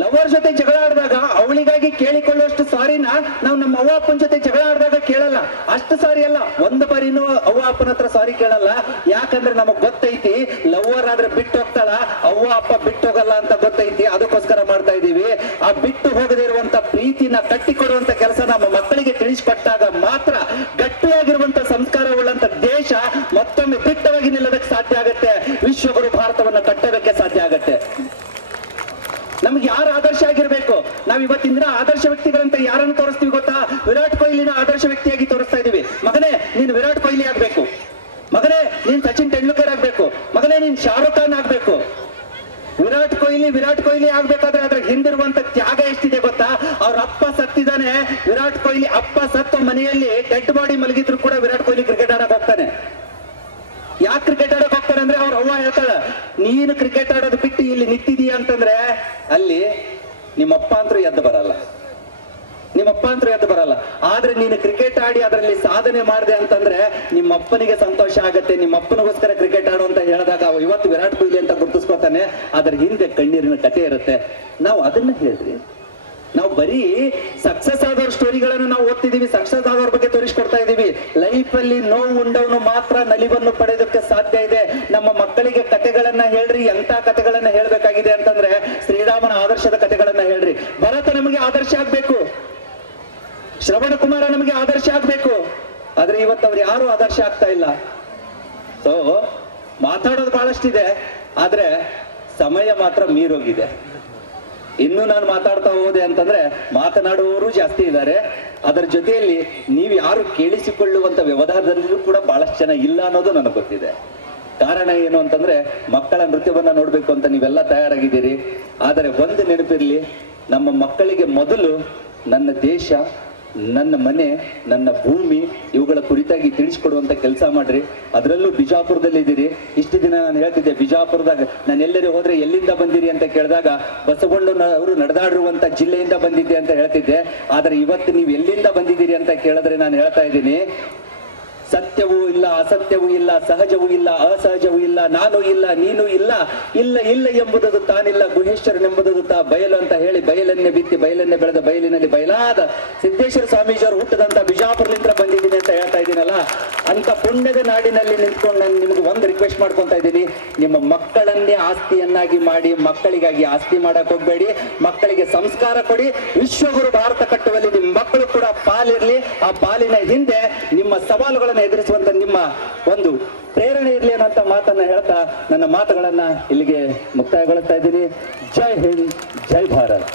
ಲವರ್ ಜೊತೆ ಜಗಳ ಆಡಿದಾಗ ಅವಳಿಗಾಗಿ ಕೇಳಿಕೊಳ್ಳುವಷ್ಟು ಸಾರಿನ ನಾವು ನಮ್ಮ ಅವ್ವ ಅಪ್ಪನ ಜೊತೆ ಜಗಳ ಆಡಿದಾಗ ಕೇಳಲ್ಲ. ಅಷ್ಟು ಸಾರಿ ಅಲ್ಲ, ಒಂದು ಬಾರಿನೂ ಅವ್ವ ಅಪ್ಪನ ಹತ್ರ ಸಾರಿ ಕೇಳಲ್ಲ. ಯಾಕಂದ್ರೆ ನಮಗ್ ಗೊತ್ತೈತಿ ಲವರ್ ಆದ್ರೆ ಬಿಟ್ಟು ಹೋಗ್ತಾಳ, ಅವ್ವ ಅಪ್ಪ ಬಿಟ್ಟು ಹೋಗಲ್ಲ ಅಂತ ಗೊತ್ತೈತಿ. ಅದಕ್ಕೋಸ್ಕರ ಮಾಡ್ತಾ ಇದೀವಿ. ಆ ಬಿಟ್ಟು ಹೋಗದೇ ಇರುವಂತ ಪ್ರೀತಿನ ಕಟ್ಟಿಕೊಡುವಂತ ಕೆಲಸ ನಮ್ಮ ಮಕ್ಕಳಿಗೆ ತಿಳಿಸ್ಕೊಟ್ಟಾಗ ಮಾತ್ರ ಗಟ್ಟಿಯಾಗಿರುವಂತ ಸಂಸ್ಕಾರವುಳ್ಳಂತ ದೇಶ ಮತ್ತೊಮ್ಮೆ ದಿಟ್ಟವಾಗಿ ನಿಲ್ಲೋದಕ್ಕೆ ಸಾಧ್ಯ ಆಗತ್ತೆ. ವಿಶ್ವಗುರು ಭಾರತವನ್ನ ಕಟ್ಟೋದಕ್ಕೆ ಸಾಧ್ಯ ಆಗತ್ತೆ. ನಮ್ಗೆ ಯಾರು ಆದರ್ಶ ಆಗಿರ್ಬೇಕು? ನಾವ್ ಇವತ್ತಿನ ದಿನ ಆದರ್ಶ ವ್ಯಕ್ತಿಗಳಂತ ಯಾರನ್ನು ತೋರಿಸ್ತೀವಿ ಗೊತ್ತಾ? ವಿರಾಟ್ ಕೊಹ್ಲಿನ ಆದರ್ಶ ವ್ಯಕ್ತಿಯಾಗಿ ತೋರಿಸ್ತಾ ಇದೀವಿ. ಮಗನೇ ನೀನು ವಿರಾಟ್ ಕೊಹ್ಲಿ ಆಗ್ಬೇಕು, ಮಗನೇ ನೀನ್ ಸಚಿನ್ ತೆಂಡೂಲ್ಕರ್ ಆಗ್ಬೇಕು, ಮಗನೇ ನೀನ್ ಶಾರುಖ್ ಖಾನ್ ಆಗ್ಬೇಕು. ವಿರಾಟ್ ಕೊಹ್ಲಿ ಆಗ್ಬೇಕಾದ್ರೆ ಅದ್ರ ಹಿಂದಿರುವಂತ ತ್ಯಾಗ ಎಷ್ಟಿದೆ ಗೊತ್ತಾ? ಅವ್ರ ಅಪ್ಪ ಸತ್ತಿದ್ದಾನೆ. ವಿರಾಟ್ ಕೊಹ್ಲಿ ಅಪ್ಪ ಸತ್ತು ಮನೆಯಲ್ಲಿ ಡೆಡ್ ಬಾಡಿ ಮಲಗಿದ್ರು ಕೂಡ ವಿರಾಟ್ ಕೊಹ್ಲಿ ಕ್ರಿಕೆಟ್ ಆಡಕ್ ಹೋಗ್ತಾನೆ. ಯಾಕೆ ಕ್ರಿಕೆಟ್ ಆಡಕ್ ಹೋಗ್ತಾನೆ ಅಂದ್ರೆ ಅವ್ರ ಅವ್ವ ಹೇಳ್ತಾಳ, ನೀನು ಕ್ರಿಕೆಟ್ ಆಡೋದು ಬಿಟ್ಟು ಇಲ್ಲಿ ನಿಂತಿದೀಯ ಅಂತಂದ್ರೆ ಅಲ್ಲಿ ನಿಮ್ಮಪ್ಪ ಅಂತೂ ಎದ್ದು ಬರಲ್ಲ. ಆದ್ರೆ ನೀನು ಕ್ರಿಕೆಟ್ ಆಡಿ ಅದರಲ್ಲಿ ಸಾಧನೆ ಮಾಡಿದೆ ಅಂತಂದ್ರೆ ನಿಮ್ಮಪ್ಪನಿಗೆ ಸಂತೋಷ ಆಗತ್ತೆ. ನಿಮ್ಮಪ್ಪನಿಗೋಸ್ಕರ ಕ್ರಿಕೆಟ್ ಆಡು ಅಂತ ಹೇಳಿದಾಗ ಅವ ಇವತ್ತು ವಿರಾಟ್ ಕೊಹ್ಲಿ ಅಂತ ಗುರುತಿಸ್ಕೊತಾನೆ. ಅದ್ರ ಹಿಂದೆ ಕಣ್ಣೀರಿನ ಕಥೆ ಇರುತ್ತೆ. ನಾವು ಅದನ್ನ ಹೇಳ್ರಿ, ನಾವು ಬರೀ ಸಕ್ಸಸ್ ಆದವ್ರ ಸ್ಟೋರಿಗಳನ್ನು ನಾವು ಓದ್ತಿದೀವಿ, ಸಕ್ಸಸ್ ಆದವ್ರ ಬಗ್ಗೆ ತೋರಿಸ್ಕೊಡ್ತಾ ಇದೀವಿ. ಲೈಫ್ ಅಲ್ಲಿ ನೋವು ಉಂಡವನು ಮಾತ್ರ ನಲಿವನ್ನು ಪಡೆಯೋದಕ್ಕೆ ಸಾಧ್ಯ ಇದೆ. ನಮ್ಮ ಮಕ್ಕಳಿಗೆ ಕಥೆಗಳನ್ನ ಹೇಳ್ರಿ. ಎಂತ ಕಥೆಗಳನ್ನ ಹೇಳ್ಬೇಕಾಗಿದೆ ಅಂತಂದ್ರೆ ಶ್ರೀರಾಮನ ಆದರ್ಶದ ಕಥೆಗಳನ್ನ ಹೇಳ್ರಿ. ಭರತ ನಮಗೆ ಆದರ್ಶ ಆಗ್ಬೇಕು, ಶ್ರವಣ ಕುಮಾರ ನಮಗೆ ಆದರ್ಶ ಆಗ್ಬೇಕು. ಆದ್ರೆ ಇವತ್ತು ಅವ್ರು ಯಾರು ಆದರ್ಶ ಆಗ್ತಾ ಇಲ್ಲ. ಸೊ ಮಾತಾಡೋದು ಬಹಳಷ್ಟಿದೆ, ಆದ್ರೆ ಸಮಯ ಮಾತ್ರ ಮೀರೋಗಿದೆ. ಇನ್ನು ನಾನು ಮಾತಾಡ್ತಾ ಹೋದೆ ಅಂತಂದ್ರೆ ಮಾತನಾಡುವವರು ಜಾಸ್ತಿ ಇದ್ದಾರೆ. ಅದರ ಜೊತೆಯಲ್ಲಿ ನೀವು ಯಾರು ಕೇಳಿಸಿಕೊಳ್ಳುವಂತ ವ್ಯವಧಾನದಲ್ಲೂ ಕೂಡ ಬಹಳಷ್ಟು ಜನ ಇಲ್ಲ ಅನ್ನೋದು ನನಗೆ ಗೊತ್ತಿದೆ. ಕಾರಣ ಏನು ಅಂತಂದ್ರೆ ಮಕ್ಕಳ ನೃತ್ಯವನ್ನ ನೋಡ್ಬೇಕು ಅಂತ ನೀವೆಲ್ಲ ತಯಾರಾಗಿದ್ದೀರಿ. ಆದರೆ ಒಂದು ನೆನಪಿರ್ಲಿ, ನಮ್ಮ ಮಕ್ಕಳಿಗೆ ಮೊದಲು ನನ್ನ ದೇಶ, ನನ್ನ ಮನೆ, ನನ್ನ ಭೂಮಿ ಇವುಗಳ ಕುರಿತಾಗಿ ತಿಳಿಸ್ಕೊಡುವಂತ ಕೆಲಸ ಮಾಡ್ರಿ. ಅದರಲ್ಲೂ ಬಿಜಾಪುರದಲ್ಲಿ ಇದ್ದೀರಿ. ಇಷ್ಟು ದಿನ ನಾನು ಹೇಳ್ತಿದ್ದೆ, ಬಿಜಾಪುರದಾಗ ನಾನು ಎಲ್ಲರೂ ಹೋದ್ರೆ ಎಲ್ಲಿಂದ ಬಂದಿರಿ ಅಂತ ಕೇಳಿದಾಗ ಬಸವಣ್ಣನವರು ನಡೆದಾಡಿರುವಂತ ಜಿಲ್ಲೆಯಿಂದ ಬಂದಿದ್ದೆ ಅಂತ ಹೇಳ್ತಿದ್ದೆ. ಆದ್ರೆ ಇವತ್ತು ನೀವು ಎಲ್ಲಿಂದ ಬಂದಿದ್ದೀರಿ ಅಂತ ಕೇಳಿದ್ರೆ ನಾನು ಹೇಳ್ತಾ ಇದ್ದೀನಿ, ಸತ್ಯವೂ ಇಲ್ಲ, ಅಸತ್ಯವೂ ಇಲ್ಲ, ಸಹಜವೂ ಇಲ್ಲ, ಅಸಹಜವೂ ಇಲ್ಲ, ನಾನು ಇಲ್ಲ, ನೀನು ಇಲ್ಲ, ಇಲ್ಲ ಇಲ್ಲ ಎಂಬುದು ತಾನಿಲ್ಲ, ಗುಹೇಶ್ವರನೆಂಬುದು ತಾ ಬಯಲು ಅಂತ ಹೇಳಿ ಬಯಲನ್ನೇ ಬಿತ್ತಿ ಬಯಲನ್ನೇ ಬೆಳೆದ ಬಯಲಿನಲ್ಲಿ ಬಯಲಾದ ಸಿದ್ದೇಶ್ವರ ಸ್ವಾಮೀಜಿಯವರು ಹುಟ್ಟದಂತ ಬಿಜಾಪುರದಿಂದ ಬಂದಿದ್ದೀನಿ ಅಂತ ಹೇಳ್ತಾ ಇದ್ದೀನಲ್ಲ. ಅಂತ ಪುಣ್ಯದ ನಾಡಿನಲ್ಲಿ ನಿಂತ್ಕೊಂಡು ನಾನು ನಿಮ್ಗೆ ಒಂದು ರಿಕ್ವೆಸ್ಟ್ ಮಾಡ್ಕೊಂತ ಇದ್ದೀನಿ, ನಿಮ್ಮ ಮಕ್ಕಳನ್ನೇ ಆಸ್ತಿಯನ್ನಾಗಿ ಮಾಡಿ ಮಕ್ಕಳಿಗಾಗಿ ಆಸ್ತಿ ಮಾಡಕ್ ಹೋಗ್ಬೇಡಿ. ಮಕ್ಕಳಿಗೆ ಸಂಸ್ಕಾರ ಕೊಡಿ. ವಿಶ್ವಗುರು ಭಾರತ ಕಟ್ಟುವಲ್ಲಿ ನಿಮ್ಮ ಮಕ್ಕಳು ಕೂಡ ಪಾಲಿರ್ಲಿ. ಆ ಪಾಲಿನ ಹಿಂದೆ ನಿಮ್ಮ ಸವಾಲುಗಳನ್ನು ಎದುರಿಸುವಂತ ನಿಮ್ಮ ಒಂದು ಪ್ರೇರಣೆ ಇರಲಿ ಅನ್ನೋಂಥ ಮಾತನ್ನ ಹೇಳ್ತಾ ನನ್ನ ಮಾತುಗಳನ್ನ ಇಲ್ಲಿಗೆ ಮುಕ್ತಾಯಗೊಳಿಸ್ತಾ ಇದ್ದೀನಿ. ಜೈ ಹಿಂದ್, ಜೈ ಭಾರತ್.